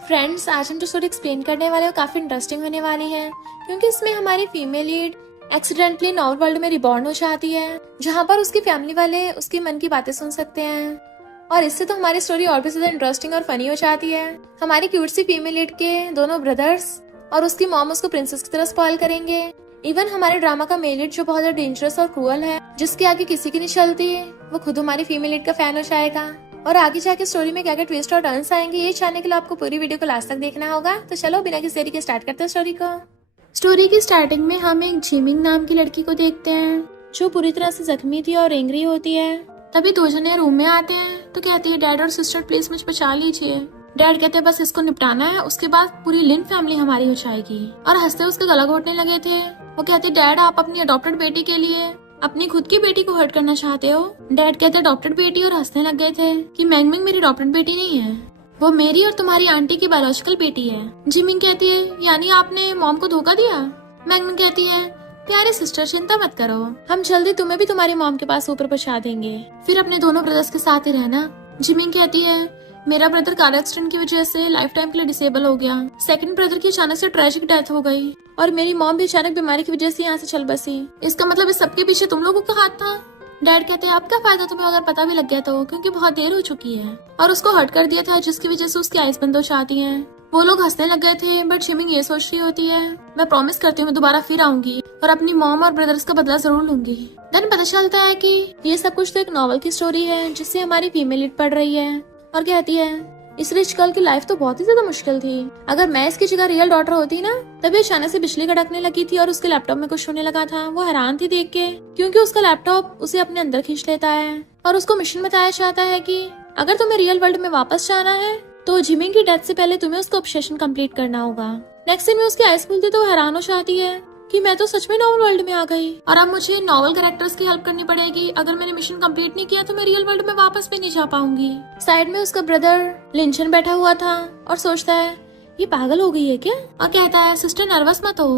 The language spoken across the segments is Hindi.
फ्रेंड्स, आज हम जो स्टोरी एक्सप्लेन करने वाले हैं वो काफी इंटरेस्टिंग होने वाली है, क्योंकि इसमें हमारी female lead accidentally novel world में रिबॉर्न हो जाती है, जहाँ पर उसकी फैमिली वाले उसके मन की बातें सुन सकते हैं। और इससे तो हमारी स्टोरी और भी ज्यादा इंटरेस्टिंग और फनी हो जाती है। हमारी क्यूट सी फीमेल लीड के दोनों ब्रदर्स और उसकी मॉम उसको प्रिंसेस की तरह स्पॉइल करेंगे। इवन हमारे ड्रामा का मेल लीड जो बहुत ज्यादा डेंजरस और क्रूअल है, जिसके आगे किसी की नहीं चलती, वो खुद हमारी फीमेल लीड का फैन हो जाएगा। और आगे जाके स्टोरी में क्या क्या ट्विस्ट और टर्न्स आएंगे, ये जानने के लिए आपको पूरी वीडियो को लास्ट तक देखना होगा। तो चलो बिना किसी देरी के स्टार्ट करते हैं स्टोरी को। स्टोरी की स्टार्टिंग में हम एक जिमिंग नाम की लड़की को देखते हैं, जो पूरी तरह से जख्मी थी और एंग्री होती है। तभी दो जने रूम में आते हैं तो कहती है, डैड और सिस्टर प्लीज मुझे बचा लीजिए। डैड कहते हैं बस इसको निपटाना है, उसके बाद पूरी लिन फैमिली हमारी हो जाएगी। और हंसते उसके गला घोटने लगे थे। वो कहते, डैड आप अपनी अडॉप्टेड बेटी के लिए अपनी खुद की बेटी को हर्ट करना चाहते हो। डैड कहते अडॉप्टेड बेटी, और हंसने लग गए थे कि मैंगमिंग मेरी अडॉप्टेड बेटी नहीं है, वो मेरी और तुम्हारी आंटी की बायोलॉजिकल बेटी है। जिमिंग कहती है, यानी आपने मॉम को धोखा दिया। मैंगमिंग कहती है, प्यारे सिस्टर चिंता मत करो, हम जल्दी तुम्हें भी तुम्हारी मॉम के पास ऊपर पहुंचा देंगे, फिर अपने दोनों ब्रदर्स के साथ ही रहना। जिमिंग कहती है, मेरा ब्रदर कार एक्सीडेंट की वजह से लाइफ टाइम के लिए डिसेबल हो गया। सेकंड ब्रदर की अचानक से ट्रेजिक डेथ हो गई, और मेरी मॉम भी अचानक बीमारी की वजह से यहाँ से चल बसी। इसका मतलब इस सबके पीछे तुम लोगों का हाथ था। डैड कहते हैं, अब क्या फायदा तुम्हें अगर पता भी लग गया तो, क्योंकि बहुत देर हो चुकी है। और उसको हर्ट कर दिया था, जिसकी वजह से उसकी आइज बंद हो जाती है। वो लोग हंसने लग गए थे, बट जिमिंग ये सोच रही होती है, मैं प्रॉमिस करती हूँ मैं दोबारा फिर आऊंगी और अपनी मॉम और ब्रदर्स का बदला जरूर लूंगी। देन पता चलता है कि ये सब कुछ तो एक नॉवल की स्टोरी है, जिससे हमारी फीमेल लीड पढ़ रही है और कहती है, इस रिच गर्ल की लाइफ तो बहुत ही ज्यादा मुश्किल थी। अगर मैं इसकी जगह रियल डॉटर होती ना, तभी अचानक से बिजली कड़कने लगी थी और उसके लैपटॉप में कुछ होने लगा था। वो हैरान थी देख के, क्योंकि उसका लैपटॉप उसे अपने अंदर खींच लेता है और उसको मिशन बताया जाता है कि अगर तुम्हें रियल वर्ल्ड में वापस जाना है तो जिमिंग की डेथ से पहले तुम्हें उसका ऑब्सेशन कंप्लीट करना होगा। नेक्स्ट सीन में उसकी आइज खुलती तो वो हैरान हो जाती है कि मैं तो सच में नॉवल वर्ल्ड में आ गई, और अब मुझे नॉवल कैरेक्टर्स की हेल्प करनी पड़ेगी। अगर मैंने मिशन कंप्लीट नहीं किया तो मैं रियल वर्ल्ड में वापस भी नहीं जा पाऊंगी। साइड में उसका ब्रदर लिंचन बैठा हुआ था और सोचता है, ये पागल हो गई है क्या? और कहता है, सिस्टर नर्वस मत हो,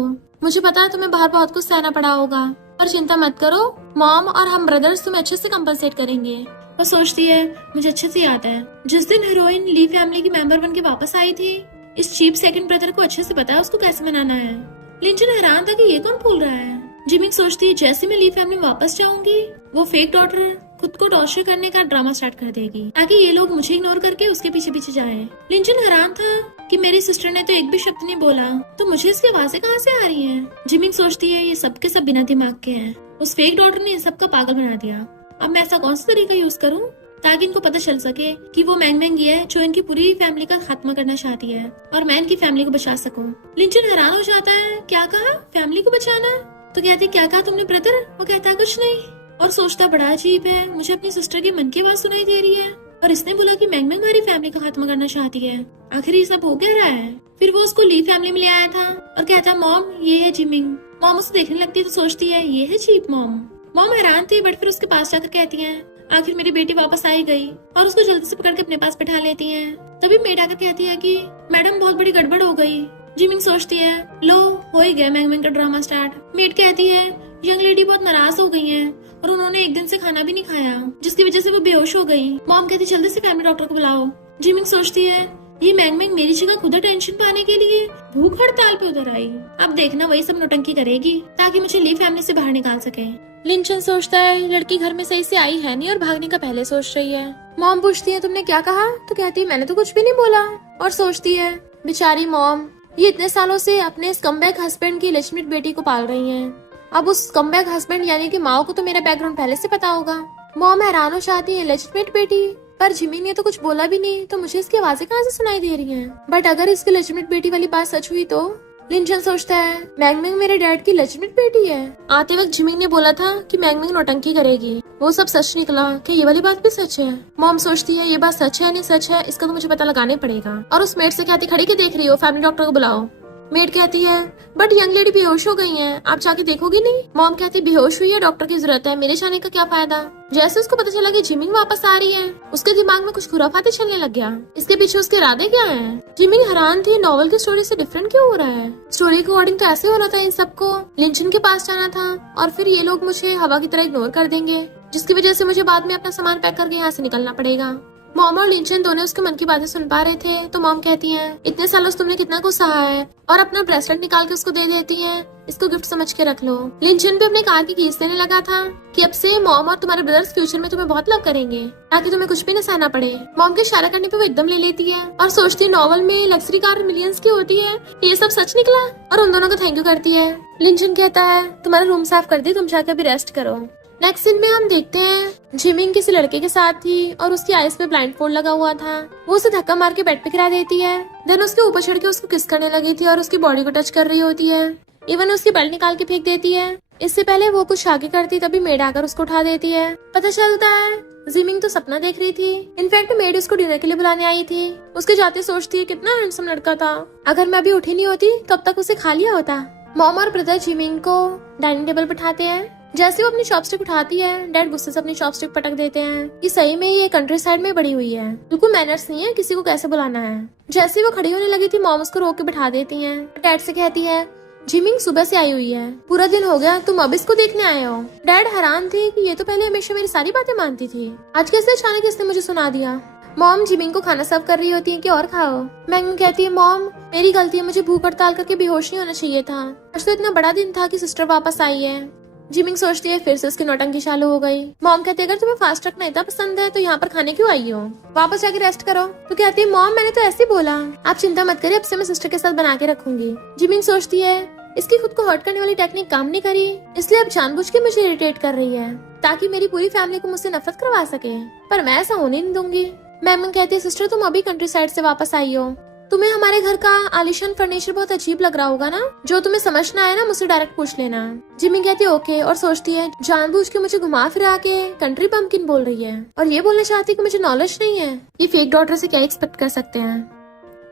मुझे पता है तुम्हें बाहर बहुत कुछ सहना पड़ा होगा, पर चिंता मत करो, मॉम और हम ब्रदर्स तुम्हें अच्छे से कंपनसेट करेंगे। वो सोचती है, मुझे अच्छे से याद है जिस दिन हीरोइन ली फैमिली की मेंबर बन के वापस आई थी, इस चीप सेकंड ब्रदर को अच्छे से पता है उसको कैसे मनाना है। लिंचन हैरान था कि ये कौन भूल रहा है। जिमिंग सोचती है, जैसे मैं ली फैमिली में वापस जाऊंगी, वो फेक डॉटर खुद को टॉर्चर करने का ड्रामा स्टार्ट कर देगी, ताकि ये लोग मुझे इग्नोर करके उसके पीछे पीछे जाए। लिंचन हैरान था कि मेरी सिस्टर ने तो एक भी शब्द नहीं बोला, तो मुझे इसकी आवाजें कहाँ से आ रही हैं? जिमिंग सोचती है, ये सब के सब बिना दिमाग के हैं, उस फेक डॉटर ने इन सबका पागल बना दिया। अब मैं ऐसा कौन सा तरीका यूज करूँ ताकि इनको पता चल सके कि वो मैंगमिंग है जो इनकी पूरी फैमिली का खात्मा करना चाहती है, और मैं इनकी फैमिली को बचा सकूं। लिंचन हैरान हो जाता है, क्या कहा फैमिली को बचाना? तो कहती, क्या कहा तुमने ब्रदर? वो कहता है, कुछ नहीं। और सोचता, बड़ा अजीब है, मुझे अपनी सिस्टर के मन की आवाज सुनाई दे रही है, और इसने बोला कि मैंगमिंग हमारी फैमिली का खात्मा करना चाहती है। आखिर ये सब हो क्या रहा है? फिर वो उसको ली फैमिली में ले आया था और कहता, मॉम ये है जिमिंग। मॉम उसे देखने लगती है तो सोचती है, ये है चीप मॉम। मॉम हैरान थी, बट फिर उसके पास जाकर कहती है, आखिर मेरी बेटी वापस आई गई, और उसको जल्दी से पकड़ के अपने पास बैठा लेती हैं। तभी मेड आकर कहती है कि मैडम बहुत बड़ी गड़बड़ हो गई। जिमिंग सोचती है, लो हो ही गया मैंगमिंग का ड्रामा स्टार्ट। मेड कहती है, यंग लेडी बहुत नाराज हो गई हैं और उन्होंने एक दिन से खाना भी नहीं खाया, जिसकी वजह से वो बेहोश हो गई। मॉम कहती, जल्दी से फैमिली डॉक्टर को बुलाओ। जिमिंग सोचती है, ये मैंगमिंग मेरी जगह खुद टेंशन पाने के लिए भूख हड़ताल पे उतर आई। अब देखना वही सब नौटंकी करेगी ताकि मुझे ली फैमिली से बाहर निकाल सके। लिंचन सोचता है, लड़की घर में सही से आई है नहीं और भागने का पहले सोच रही है। मॉम पूछती है, तुमने क्या कहा? तो कहती है, मैंने तो कुछ भी नहीं बोला। और सोचती है, बेचारी मॉम, ये इतने सालों से अपने स्कमबैग हस्बैंड की लेजिटिमेट बेटी को पाल रही हैं। अब उस स्कमबैग हस्बैंड यानी कि माओ को तो मेरा बैकग्राउंड पहले से पता होगा। मॉम हैरान हो जाती है, लेजिटिमेट बेटी? पर जिमी ने तो कुछ बोला भी नहीं, तो मुझे इसकी आवाजें कहाँ से सुनाई दे रही हैं? बट अगर इसकी लेजिटिमेट बेटी वाली बात सच हुई तो? लिंचन सोचता है, मैंगमिंग मेरे डैड की लेजिटिमेट बेटी है। आते वक्त जिमिंग ने बोला था कि मैंगमिंग नौटंकी करेगी, वो सब सच निकला कि ये वाली बात भी सच है। मॉम सोचती है, ये बात सच है नहीं सच है, इसका तो मुझे पता लगाना ही पड़ेगा। और उस मेड से कहती, खड़ी के देख रही हो, फैमिली डॉक्टर को बुलाओ। मेड कहती है, बट यंग लेडी बेहोश हो गई है, आप जाके देखोगी नहीं? मॉम कहती, बेहोश हुई है, डॉक्टर की जरूरत है, मेरे जाने का क्या फायदा? जैसे उसको पता चला कि जिमिंग वापस आ रही है, उसके दिमाग में कुछ खुराफाते चलने लग गया। इसके पीछे उसके इरादे क्या हैं? जिमिंग हैरान थी, नॉवल की स्टोरी से डिफरेंट क्यों हो रहा है? स्टोरी के अकॉर्डिंग तो ऐसे होना था, इन सबको लिंचन के पास जाना था और फिर ये लोग मुझे हवा की तरह इग्नोर कर देंगे, जिसकी वजह से मुझे बाद में अपना सामान पैक करके यहाँ से निकलना पड़ेगा। मॉम और लिंचन दोनों उसके मन की बातें सुन पा रहे थे तो मॉम कहती हैं, इतने सालों से तुमने कितना कुछ सहा है, और अपना ब्रेसलेट निकाल के उसको दे देती हैं, इसको गिफ्ट समझ के रख लो। लिंचन भी अपने कार की कीज देने लगा था कि अब से मॉम और तुम्हारे ब्रदर्स फ्यूचर में तुम्हें बहुत लव करेंगे ताकि तुम्हें कुछ भी न सहना पड़े। मॉम के इशारा करने पे वो एकदम ले लेती है और सोचती है नॉवल में लग्जरी कार मिलियंस की होती है, ये सब सच निकला, और उन दोनों को थैंक यू करती है। लिंचन कहता है, तुम्हारा रूम साफ कर दी, तुम जाकर अभी रेस्ट करो। नेक्स्ट सीन में हम देखते हैं जिमिंग किसी लड़के के साथ थी और उसकी आईज पे ब्लाइंड फोल्ड लगा हुआ था। वो उसे धक्का मार के बेड पे गिरा देती है, देन उसके ऊपर चढ़ के उसको किस करने लगी थी और उसकी बॉडी को टच कर रही होती है। इवन उसकी बेल्ट निकाल के फेंक देती है। इससे पहले वो कुछ आगे करती तभी मेड आकर उसको उठा देती है। पता चलता है जिमिंग तो सपना देख रही थी। इनफैक्ट मेड उसको डिनर के लिए बुलाने आई थी। उसके जाते सोचती है कितना हैंडसम लड़का था, अगर मैं अभी उठी नहीं होती तब तक उसे खा लिया होता। मॉम और ब्रदर जिमिंग को डाइनिंग टेबल पर उठाते हैं। जैसे वो अपनी चॉपस्टिक उठाती है, डैड गुस्से से अपनी चॉपस्टिक पटक देते हैं कि सही में ये कंट्री साइड में बड़ी हुई है, बिल्कुल मैनर्स नहीं है, किसी को कैसे बुलाना है। जैसे वो खड़ी होने लगी थी मॉम उसको रोक के बिठा देती हैं। डैड से कहती है, जिमिंग सुबह से आई हुई है, पूरा दिन हो गया, तुम अब इसको देखने आए हो। डैड हैरान थे कि ये तो पहले हमेशा मेरी सारी बातें मानती थी, आज कैसे अचानक इसने मुझे सुना दिया। मॉम जिमिंग को खाना सर्व कर रही होती है कि और खाओ। मैंगन कहती है, मॉम मेरी गलती है, मुझे भूख हड़ताल करके बेहोश नहीं होना चाहिए था, आज तो इतना बड़ा दिन था कि सिस्टर वापस आई है। जिमिंग सोचती है फिर से उसकी नौटंकी चालू हो गई। मॉम कहती है, अगर तुम्हें फास्ट रखना इतना पसंद है तो यहाँ पर खाने क्यों आई हो, वापस जाके रेस्ट करो। तो कहती है, मॉम मैंने तो ऐसे ही बोला, आप चिंता मत करिए, अब से मैं सिस्टर के साथ बना के रखूंगी। जिमिंग सोचती है इसकी खुद को हर्ट करने वाली टेक्निक काम नहीं करी, इसलिए अब जानबूझ के मुझे इरिटेट कर रही है ताकि मेरी पूरी फैमिली को मुझसे नफरत करवा सके, पर मैं ऐसा होने नहीं दूंगी। मैमन कहती है, सिस्टर तुम अभी कंट्री साइड से वापस आई हो, तुम्हें हमारे घर का आलिशान फर्नीचर बहुत अजीब लग रहा होगा ना, जो तुम्हें समझ ना आए ना मुझसे डायरेक्ट पूछ लेना। जिमी कहती है ओके, और सोचती है जानबूझ के मुझे घुमा फिरा के कंट्री पम्पकिन बोल रही है और ये बोलना चाहती है कि मुझे नॉलेज नहीं है, ये फेक डॉटर से क्या एक्सपेक्ट कर सकते हैं।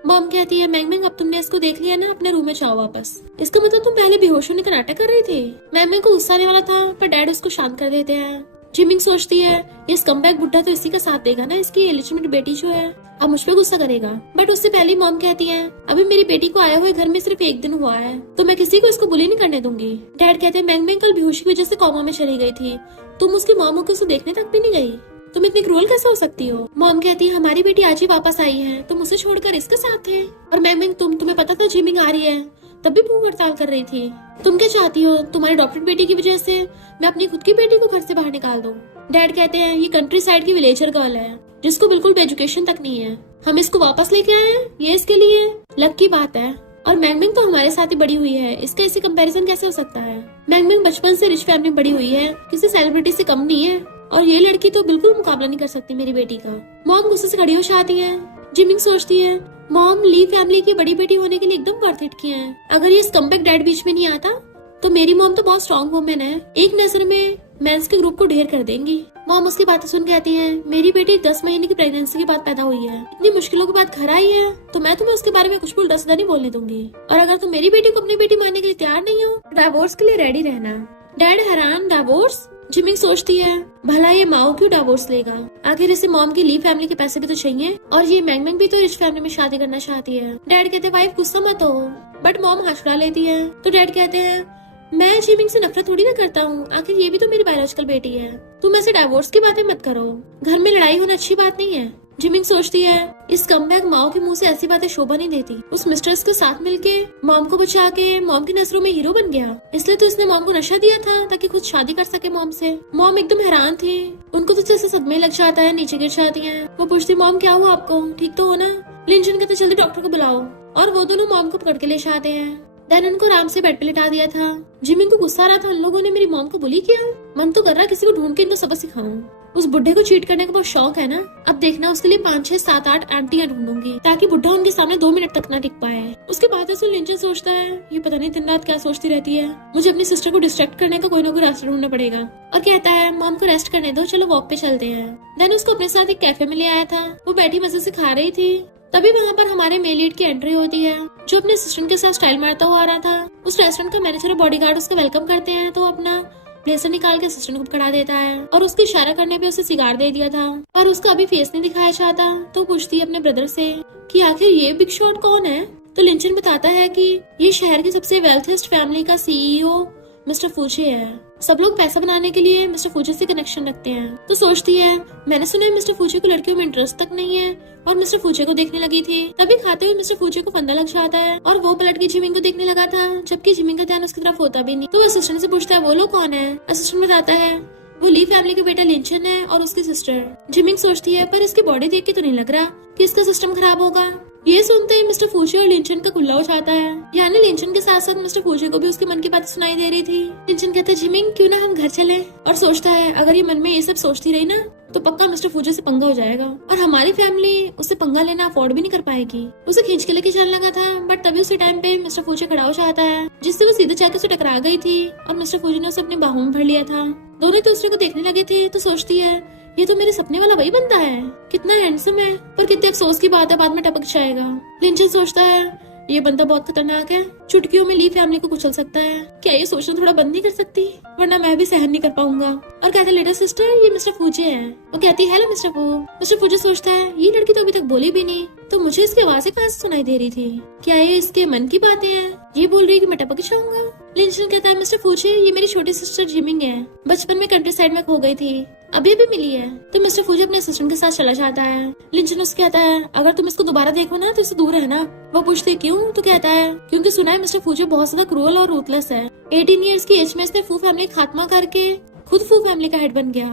मॉम कहती है, मैंग अब तुमने इसको देख लिया ना, अपने रूम में जाओ वापस। इसका मतलब तुम पहले बेहोश होने का नाटक कर रही थी। मैंग को गुस्सा आने वाला था पर डैड उसको शांत कर देते हैं। जिमिंग सोचती है ये स्कमबैग बुड्ढा तो इसी का साथ देगा ना, इसकी इलिजिटिमेट बेटी जो है अब मुझ पे गुस्सा करेगा। बट उससे पहले मॉम कहती है, अभी मेरी बेटी को आए हुए घर में सिर्फ एक दिन हुआ है तो मैं किसी को इसको बुली नहीं करने दूंगी। डैड कहते हैं, मैंग कल बेहोशी की वजह से कोमा में चली गई थी, तुम उसकी मॉम को उसको देखने तक भी नहीं गई, तुम इतनी क्रूअल कैसे हो सकती हो। मॉम कहती है, हमारी बेटी आज ही वापस आई है, तुम उसे छोड़कर इसके साथ थे। और मैंग तुम्हें पता था जिमिंग आ रही है, तब भी भूख हड़ताल कर रही थी। तुम क्या चाहती हो, तुम्हारी अडॉप्टेड बेटी की वजह से मैं अपनी खुद की बेटी को घर से बाहर निकाल दूं। डैड कहते हैं, ये कंट्री साइड की विलेजर गर्ल है जिसको बिल्कुल भी एजुकेशन तक नहीं है, हम इसको वापस लेके आए हैं, ये इसके लिए लक की बात है। और मैंगमिंग तो हमारे साथ ही बड़ी हुई है, इसका ऐसे कंपैरिजन कैसे हो सकता है। मैंगमिंग बचपन से रिच फैमिली में बड़ी हुई है, किसी सेलिब्रिटी से कम नहीं है, और ये लड़की तो बिल्कुल मुकाबला नहीं कर सकती मेरी बेटी का। मॉम गुस्से से खड़ी हो जाती है। जिमिंग सोचती है, मॉम ली फैमिली की बड़ी बेटी होने के लिए एकदम वर्थ इट की है, अगर ये स्कम्बैक डैड बीच में नहीं आता तो मेरी मॉम तो बहुत स्ट्रॉन्ग वुमेन है, एक नजर में मेंस के ग्रुप को ढेर कर देंगी। मॉम उसकी बातें सुन कहती है, मेरी बेटी 10 महीने की प्रेगनेंसी के बाद पैदा हुई है, इतनी मुश्किलों के बाद घर आई है, तो मैं तुम्हें उसके बारे में कुछ भी उल्टा सीधा नहीं बोलने दूंगी, और अगर तुम मेरी बेटी को अपनी बेटी मानने के लिए तैयार नहीं हो तो डिवोर्स के लिए रेडी रहना। डैड हैरान, डिवोर्स? जिमिंग सोचती है, भला ये माओ क्यों डिवोर्स लेगा, आखिर इसे मॉम की ली फैमिली के पैसे भी तो चाहिए, और ये मैंगमिंग भी तो रिच फैमिली में शादी करना चाहती है। डैड कहते हैं, वाइफ गुस्सा मत हो, बट मॉम हंसड़ा लेती है। तो डैड कहते हैं, मैं जिमिंग से नफरत थोड़ी ना करता हूँ, आखिर ये भी तो मेरी बायोलॉजिकल बेटी है, तुम ऐसे डिवोर्स की बातें मत करो, घर में लड़ाई होना अच्छी बात नहीं है। जिमिंग सोचती है, इस कमबैक माओ के मुंह से ऐसी बातें शोभा नहीं देती, उस मिस्ट्रेस के साथ मिलके मॉम को बचा के मॉम की नजरों में हीरो बन गया, इसलिए तो इसने मॉम को नशा दिया था ताकि खुद शादी कर सके मॉम से। मॉम एकदम हैरान थी, उनको तो जैसे सदमे लग जाता है, नीचे गिर जाती है। वो पूछती, मॉम क्या हुआ आपको, ठीक तो हो ना। लिंचन कहते, जल्दी डॉक्टर को बुलाओ, और वो दोनों मॉम को पकड़ के ले जाते हैं। देन उनको आराम से बेड पे लिटा दिया था। जिमिंग को गुस्सा आ रहा था, उन लोगों ने मेरी मॉम को बुली किया, मन तो कर रहा किसी को ढूंढ के इनको सबक सिखाऊं। उस बुढ़े को चीट करने का बहुत शौक है ना, अब देखना उसके लिए 5, 6, 7, 8 आंटियां ढूंढूंगी ताकि बुढ़ा उनके सामने 2 मिनट तक ना टिक पाए। उसके बाद से लिंचन सोचता है, ये पता नहीं दिन रात क्या सोचती रहती है, मुझे अपनी सिस्टर को डिस्ट्रैक्ट करने का कोई ना कोई रास्ता ढूंढना पड़ेगा। और कहता है, मॉम को रेस्ट करने दो, चलो वॉक पे चलते हैं। देन उसको अपने साथ एक कैफे में ले आया था, वो बैठी मजे से खा रही थी, तभी वहाँ पर हमारे मेल लीड की एंट्री होती है, जो अपने असिस्टेंट के साथ स्टाइल मारता हुआ आ रहा था। उस रेस्टोरेंट का मैनेजर और बॉडीगार्ड उसका वेलकम करते हैं, तो अपना ब्लेजर निकाल के असिस्टेंट को पकड़ा देता है, और उसके इशारा करने पे उसे सिगार दे दिया था, पर उसका अभी फेस नहीं दिखाया जाता। तो पूछती है अपने ब्रदर से कि आखिर ये बिग शॉट कौन है। तो लिंचन बताता है कि ये शहर की सबसे वेल्थिएस्ट फैमिली का CEO मिस्टर फूचे है। सब लोग पैसा बनाने के लिए मिस्टर फूचे से कनेक्शन रखते हैं। तो सोचती है मैंने सुना है मिस्टर फूचे को लड़कियों में इंटरेस्ट तक नहीं है और मिस्टर फूचे को देखने लगी थी। तभी खाते हुए मिस्टर फूचे को फंदा लग जाता है और वो पलट के जिमिंग को देखने लगा था, जबकि जिमिंग का ध्यान उसकी तरफ होता भी नहीं। तो असिस्टेंट से पूछता है वो लोग कौन है। असिस्टेंट बताता है वो ली फैमिली का बेटा लिंचन है और उसकी सिस्टर। जिमिंग सोचती है पर इसकी बॉडी देख के तो नहीं लग रहा कि इसका सिस्टम खराब होगा। ये सुनते ही मिस्टर फूचे और लिंचन का कुल्ला उठाता है। यानी लिंचन के साथ साथ मिस्टर फूचे को भी उसके मन की बातें सुनाई दे रही थी। लिंचन कहता है जिमिंग क्यों ना हम घर चले, और सोचता है अगर ये मन में ये सब सोचती रही ना तो पक्का मिस्टर फूचे से पंगा हो जाएगा और हमारी फैमिली उससे पंगा लेना अफोर्ड भी नहीं कर पाएगी। उसे खींच के लेके चलने लगा था, बट तभी उसी टाइम पे मिस्टर फूचे खड़ा हो जाता है, जिससे वो सीधे जाकर उसे टकरा गई थी और मिस्टर फूचे ने उसे अपनी बाहों में भर लिया था। दोनों एक दूसरे को देखने लगे थे। तो सोचती है ये तो मेरे सपने वाला वही बंदा है, कितना हैंडसम है, पर कितने अफसोस की बात है बाद में टपक जाएगा। लिंचन सोचता है ये बंदा बहुत खतरनाक है, चुटकियों में ली फैमिली को कुचल सकता है। क्या ये सोचना थोड़ा बंद नहीं कर सकती, वरना मैं भी सहन नहीं कर पाऊंगा। और कहते लिटिल सिस्टर ये मिस्टर फूचे है। वो कहती है हेलो मिस्टर फू। मिस्टर फूचे सोचता है ये लड़की तो अभी तक बोली भी नहीं, तो मुझे इसकी आवाजें कहाँ से सुनाई दे रही थी, क्या ये इसके मन की बातें हैं, ये बोल रही है कि मैं टपक जाऊंगा। लिंचन कहता है मिस्टर फूचे ये मेरी छोटी सिस्टर जिमिंग है, बचपन में कंट्री साइड में खो गई थी, अभी भी मिली है। तो मिस्टर फूजे अपने असिस्टेंट के साथ चला जाता है। लिंचन उससे कहता है अगर तुम इसको दोबारा देखो ना तो इससे दूर रहना। वो पूछते क्यों, तो कहता है क्योंकि सुना है मिस्टर फूजे बहुत ज्यादा क्रूअल और रूथलेस है। 18 ईयर्स की एज में इसने फू फैमिली खात्मा करके खुद फू फैमिली का हेड बन गया।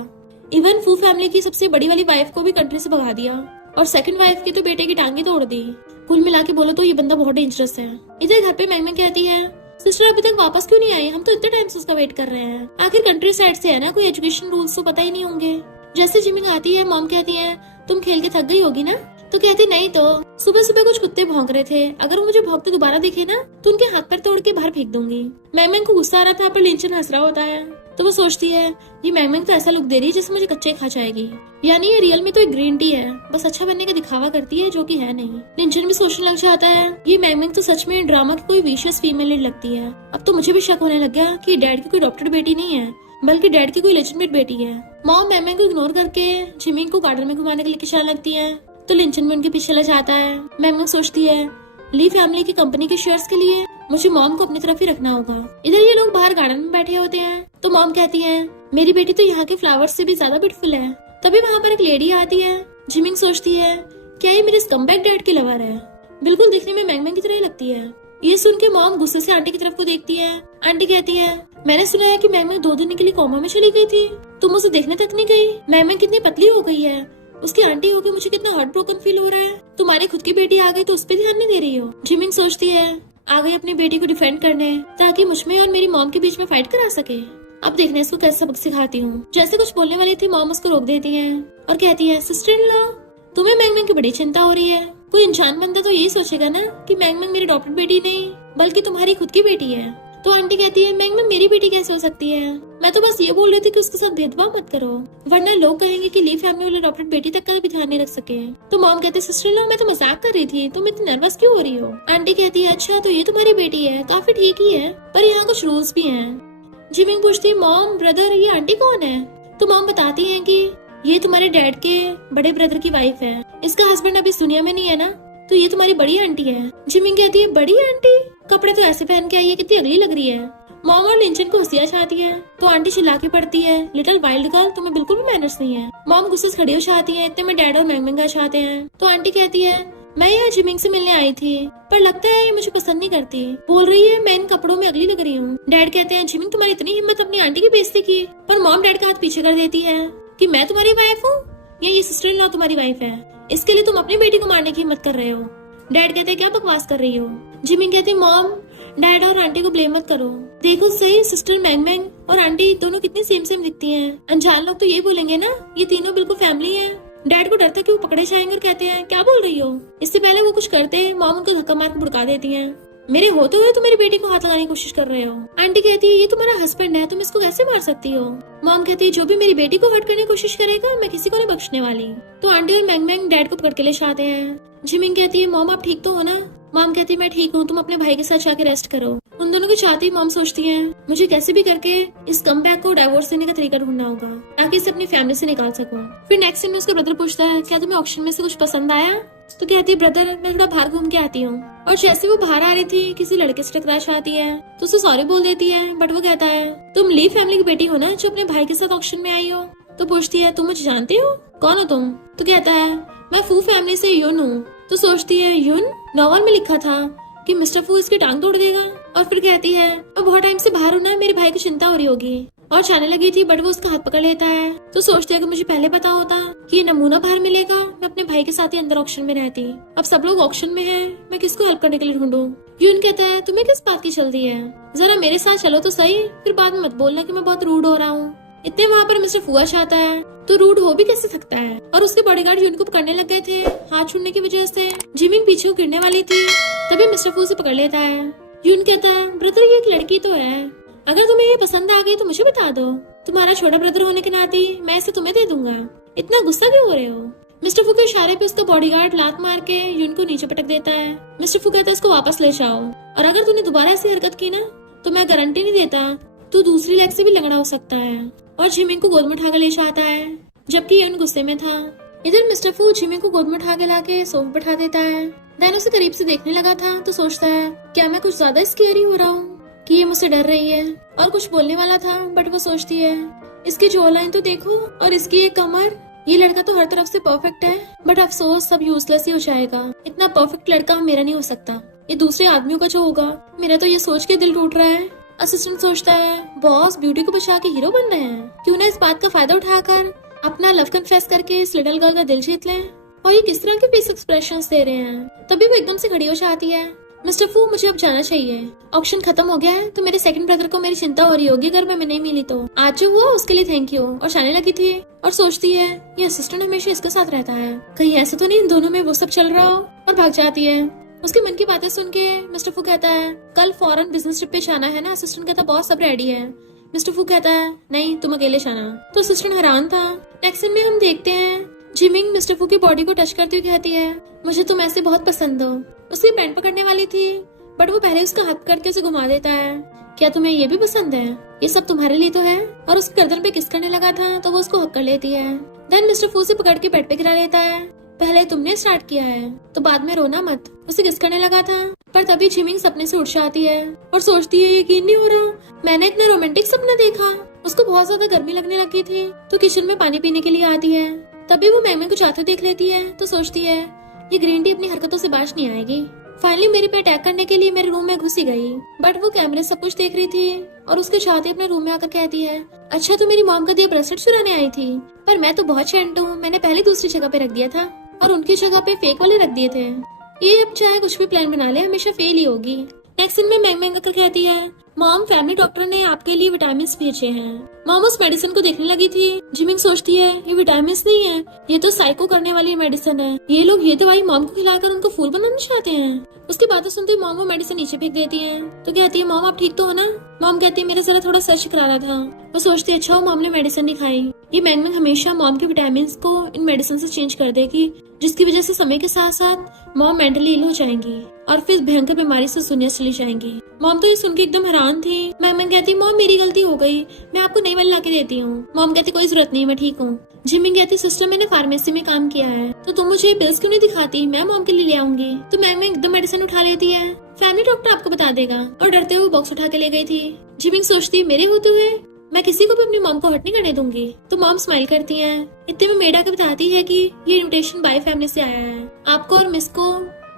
इवन फू फैमिली की सबसे बड़ी वाली वाइफ को भी कंट्री से भगा दिया और सेकंड वाइफ की तो बेटे की टांगी तोड़ दी। कुल मिला के बोलो तो ये बंदा बहुत डेंजरस है। इधर घर पे मैंग कहती है सिस्टर अभी तक वापस क्यों नहीं आई, हम तो इतने टाइम से उसका वेट कर रहे हैं। आखिर कंट्री साइड से है ना, कोई एजुकेशन रूल्स तो पता ही नहीं होंगे। जैसे जिमिंग आती है मॉम कहती है तुम खेल के थक गई होगी ना, तो कहती नहीं तो सुबह सुबह कुछ कुत्ते भौंक रहे थे, अगर वो मुझे भौंकते दोबारा दिखे ना तो उनके हाथ पैर तोड़ के बाहर फेंक दूंगी। मैंग को गुस्सा आ रहा था पर लिंचन हंस रहा होता है। तो वो सोचती है ये मैंग तो ऐसा लुक दे रही है जैसे मुझे कच्चे खा जाएगी, यानी ये रियल में तो एक ग्रीन टी है, बस अच्छा बनने का दिखावा करती है जो कि है नहीं। लिंचन भी सोचने लग जाता है ये मैंग तो सच में ड्रामा की कोई विशियस फीमेल लीड लगती है। अब तो मुझे भी शक होने लग गया कि डैड की कोई डॉक्टर बेटी नहीं है बल्कि डैड की कोई लेजिटिमेट बेटी है। मॉम मैंग को इग्नोर करके जिमिंग को गार्डन में घुमाने के लिए चलने लगती है। तो लिंचन भी उनके पीछे लग जाता है। मैंग सोचती है ली फैमिली की कंपनी के शेयर्स के लिए मुझे मॉम को अपनी तरफ ही रखना होगा। इधर ये लोग बाहर गार्डन में बैठे होते हैं। तो मॉम कहती है मेरी बेटी तो यहाँ के फ्लावर्स से भी ज्यादा ब्यूटीफुल है। तभी वहाँ पर एक लेडी आती है। जिमिंग सोचती है क्या ये मेरे स्कम्बैक डैड की लवर है, बिल्कुल दिखने में मैंग की तरह ही लगती है। ये सुन के मॉम गुस्से से आंटी की तरफ को देखती है। आंटी कहती है मैंने सुना है कि मैंग 2 दिन के लिए कोमा में चली गई थी, तुम उसे देखने तक नहीं गई। मैंग कितनी पतली हो गई है, उसकी आंटी होकर मुझे कितना हार्ट ब्रोकन फील हो रहा है। तुम्हारी खुद की बेटी आ गई तो उस पर ध्यान नहीं दे रही हो। जिमिंग सोचती है आ गई अपनी बेटी को डिफेंड करने ताकि मुझमें और मेरी मॉम के बीच में फाइट करा सके। अब देखने इसको कैसे सबक सिखाती हूँ। जैसे कुछ बोलने वाली थी मॉम उसको रोक देती है और कहती है सिस्टर इन लॉ तुम्हें मैंग की बड़ी चिंता हो रही है। कोई इंसान बंदा तो यही सोचेगा ना कि मैंग मेरी डॉक्टर बेटी नहीं बल्कि तुम्हारी खुद की बेटी है। तो आंटी कहती है मैंग मेरी बेटी कैसे हो सकती है, मैं तो बस ये बोल रही थी कि उसके साथ भेदभाव मत करो वरना लोग कहेंगे कि ली फैमिली वाले डॉक्टर बेटी तक का भी ध्यान नहीं रख सके। तो मॉम कहते सिस्टर लो मैं तो मजाक कर रही थी, तुम इतनी नर्वस क्यों हो रही हो। आंटी कहती है अच्छा तो ये तुम्हारी बेटी है, काफी ठीक ही है पर यहाँ कुछ रूल्स भी हैं। जिमिंग पूछती मॉम ब्रदर ये आंटी कौन है। तो मॉम बताती है कि ये तुम्हारे डैड के बड़े ब्रदर की वाइफ है, इसका हस्बैंड अभी इस दुनिया में नहीं है ना, तो ये तुम्हारी बड़ी आंटी है। जिमिंग कहती है बड़ी आंटी, कपड़े तो ऐसे पहन के आई है कितनी अगली लग रही है। मॉम और लिंचन को हंसिया चाहती है तो आंटी चिल्ला के पड़ती है लिटिल वाइल्ड गर्ल तुम्हें बिल्कुल भी मैनर्स नहीं है। मॉम गुस्से से खड़ी हो जाती है, इतने में डैड और मैंग चाहते हैं। तो आंटी कहती है मैं यहाँ जिमिंग से मिलने आई थी पर लगता है ये मुझे पसंद नहीं करती, बोल रही है मैं इन कपड़ों में अगली लग रही हूँ। डैड कहते हैं जिमिंग तुम्हारी इतनी हिम्मत अपनी आंटी की बेइज्जती की, पर मॉम डैड का हाथ पीछे कर देती है कि मैं तुम्हारी वाइफ हूँ या ये सिस्टर इन लॉ तुम्हारी वाइफ है, इसके लिए तुम अपनी बेटी को मारने की हिम्मत कर रहे हो। डैड कहते हैं क्या बकवास कर रही हो। जिमिंग कहती है मॉम डैड और आंटी को ब्लेम मत करो, देखो सही सिस्टर मैंग और आंटी दोनों कितनी सेम दिखती हैं। अनजान लोग तो ये बोलेंगे ना ये तीनों बिल्कुल फैमिली हैं। डैड को डरता कि वो पकड़े जाएंगे और कहते हैं क्या बोल रही हो। इससे पहले वो कुछ करते मॉम उनको धक्का मार के भुड़का देती हैं। मेरे होते हुए तुम मेरी बेटी को हाथ लगाने की कोशिश कर रहे हो। आंटी कहती है ये तुम्हारा हस्बैंड है, तुम इसको कैसे मार सकती हो। मॉम कहती है जो भी मेरी बेटी को हर्ट करने की कोशिश करेगा मैं किसी को नहीं बख्शने वाली। तो आंटी और मैंग डैड को पकड़ के ले जाते हैं। जिमिंग कहती है मॉम आप ठीक तो हो ना। मॉम कहती है मैं ठीक हूँ, तुम अपने भाई के साथ जाके रेस्ट करो। उन दोनों की चाहते ही मॉम सोचती है मुझे कैसे भी करके इस कमबैक को डाइवोर्स देने का तरीका ढूंढना होगा ताकि इसे अपनी फैमिली से निकाल सकूं। फिर नेक्स्ट टाइम उसका ब्रदर पूछता है क्या तुम्हें ऑक्शन में से कुछ पसंद आया। तो कहती है ब्रदर मैं थोड़ा बाहर घूम के आती हूँ। और जैसे वो बाहर आ रही थी किसी लड़के से टकरा जाती है तो उसे सॉरी बोल देती है, बट वो कहता है तुम ली फैमिली की बेटी हो ना जो अपने भाई के साथ ऑक्शन में आई हो। तो पूछती है तुम मुझे जानते हो, कौन हो तुम? तो कहता है मैं फू फैमिली से यून हूँ। तो सोचती है यून, नॉवल में लिखा था कि मिस्टर फू इसकी टांग तोड़ देगा। और फिर कहती है मैं बहुत टाइम से बाहर हूँ ना, मेरे भाई को चिंता हो रही होगी। और जाने लगी थी बट वो उसका हाथ पकड़ लेता है। तो सोचते है कि मुझे पहले पता होता कि ये नमूना बाहर मिलेगा, मैं अपने भाई के साथ ही अंदर ऑक्शन में रहती। अब सब लोग ऑक्शन में हैं, मैं किसको हेल्प करने के लिए ढूंढूं? यून कहता है तुम्हें किस बात की जल्दी है, जरा मेरे साथ चलो तो सही, फिर बाद में मत बोलना कि मैं बहुत रूड हो रहा हूँ। इतने वहाँ पर मिस्टर फुआ आता है तो रूड हो भी कैसे सकता है। और उसके बॉडीगार्ड यून को पकड़ने लग गए थे हाथ छूटने की वजह से। जिमिंग पीछे गिरने वाली थी तभी मिस्टर फू से पकड़ लेता है। यून कहता है ब्रदर ये एक लड़की तो है, अगर तुम्हें ये पसंद आ गई तो मुझे बता दो, तुम्हारा छोटा ब्रदर होने के नाते मैं इसे तुम्हें दे दूंगा, इतना गुस्सा क्यों हो रहे हो? मिस्टर फू के इशारे पे उसका बॉडीगार्ड लात मार के यून को नीचे पटक देता है। मिस्टर फू कहता है इसको वापस ले जाओ, और अगर तूने दोबारा ऐसी हरकत की ना तो मैं गारंटी नहीं देता तू दूसरी लेग से भी लंगड़ा हो सकता है। और जिमिंग को गोद में उठा कर ले जाता है जबकि यून गुस्से में था। इधर मिस्टर फू जिमिंग को गोद में उठा के लाके सोफे बैठा देता है। दैन उसे करीब से देखने लगा था तो सोचता है क्या मैं कुछ ज्यादा स्केरी हो रहा हूँ कि ये मुझसे डर रही है। और कुछ बोलने वाला था बट वो सोचती है इसकी जो लाइन तो देखो और इसकी एक कमर, ये लड़का तो हर तरफ से परफेक्ट है, बट अफसोस सब यूजलेस ही हो जाएगा। इतना परफेक्ट लड़का मेरा नहीं हो सकता, ये दूसरे आदमियों का जो होगा। मेरा तो ये सोच के दिल टूट रहा है। असिस्टेंट सोचता है बॉस ब्यूटी को बचा के हीरो बन रहे हैं, क्यों ना इस बात का फायदा उठाकर अपना लव कन्फेस करके इस लिटिल गर्ल का दिल जीत लें। और ये किस तरह के फेस एक्सप्रेशंस दे रहे हैं। तभी वो एकदम से खड़ी हो जाती है। मिस्टर फू मुझे अब जाना चाहिए, ऑक्शन खत्म हो गया है तो मेरे सेकंड ब्रदर को मेरी चिंता हो रही होगी अगर मैं नहीं मिली तो। आज जो हुआ उसके लिए थैंक यू। और जाने लगी थी और सोचती है ये असिस्टेंट हमेशा इसके साथ रहता है, कहीं ऐसे तो नहीं इन दोनों में वो सब चल रहा हो। और भाग जाती है। उसके मन की बातें सुन के मिस्टर फू कहता है कल फॉरेन बिजनेस ट्रिप पे जाना है ना। असिस्टेंट कहता बॉस सब रेडी है। मिस्टर फू कहता है नहीं तुम अकेले जाना। तो असिस्टेंट हैरान था। नेक्स्ट सीन में हम देखते हैं जिमिंग मिस्टर फू की बॉडी को टच करती हुई कहती है मुझे तुम ऐसे बहुत पसंद हो। उसकी पैंट पकड़ने वाली थी बट वो पहले उसका हाथ करके उसे घुमा देता है। क्या तुम्हें ये भी पसंद है? ये सब तुम्हारे लिए तो है। और उसके गर्दन पे किस करने लगा था तो वो उसको हक कर लेती है। देन मिस्टर फू से पकड़ के बेड पे गिरा लेता है। पहले तुमने स्टार्ट किया है तो बाद में रोना मत। उसे किस करने लगा था पर तभी जिमिंग सपने से उठ जाती है और सोचती है यकीन नहीं हो रहा मैंने इतना रोमांटिक सपना देखा। उसको बहुत ज्यादा गर्मी लगने लगी थी तो किचन में पानी पीने के लिए आती है। तभी वो मैम को जाते देख लेती है तो सोचती है ये ग्रीन टी अपनी हरकतों से बाज नहीं आएगी। फाइनली मेरे पे अटैक करने के लिए मेरे रूम में घुसी गई। बट वो कैमरे सब कुछ देख रही थी और उसके चाहते अपने रूम में आकर कहती है अच्छा तो मेरी मॉम का दिया ब्रेसलेट चुराने आई थी, पर मैं तो बहुत चैंट हूँ, मैंने पहले दूसरी जगह पे रख दिया था और उनकी जगह पे फेक वाले रख दिए थे। ये अब चाहे कुछ भी प्लान बना ले हमेशा फेल ही होगी। नेक्स्ट सीन में मैंग आकर कहती है मॉम फैमिली डॉक्टर ने आपके लिए विटामिन भेजे हैं। मॉम उस मेडिसिन को देखने लगी थी। जिमिंग सोचती है ये विटामिन नहीं है, ये तो साइको करने वाली मेडिसिन है। ये लोग ये दवाई मॉम को खिलाकर उनको फूल बनाना चाहते हैं। उसकी बातें सुनती मॉम वो मेडिसिन नीचे फेंक देती है। तो कहती है मॉम आप ठीक तो हो ना? मॉम कहती है मेरे जरा थोड़ा सर्च करा रहा था। वो सोचती है अच्छा वो मॉम ने मेडिसिन नहीं खाई। ये मैंग हमेशा मॉम के विटामिन को इन मेडिसिन से चेंज कर देगी, जिसकी वजह से समय के साथ साथ मॉम मेंटली इल हो जाएंगी और फिर भयंकर बीमारी से दुनिया चली जाएंगी। मॉम तो ये सुन के एकदम हैरान थी। मैम कहती मॉम मेरी गलती हो गई, मैं आपको नई वाली ला के देती हूँ। मॉम कहती कोई जरूरत नहीं, मैं ठीक हूँ। जिमिंग कहती सिस्टर मैंने फार्मेसी में काम किया है तो तुम मुझे पिल्स क्यों नहीं दिखाती, मैं मॉम के लिए ले आऊंगी। तो मैम एकदम मेडिसिन उठा लेती है। फैमिली डॉक्टर आपको बता देगा और डरते हुए बॉक्स उठा के ले गई थी। जिमिंग सोचती मेरे होते हुए मैं किसी को भी अपनी मॉम को हर्ट नहीं करने दूंगी। तो मॉम स्माइल करती है। इतने में मेड आके बताती है कि ये इनविटेशन बाय फैमिली से आया है, आपको और मिस को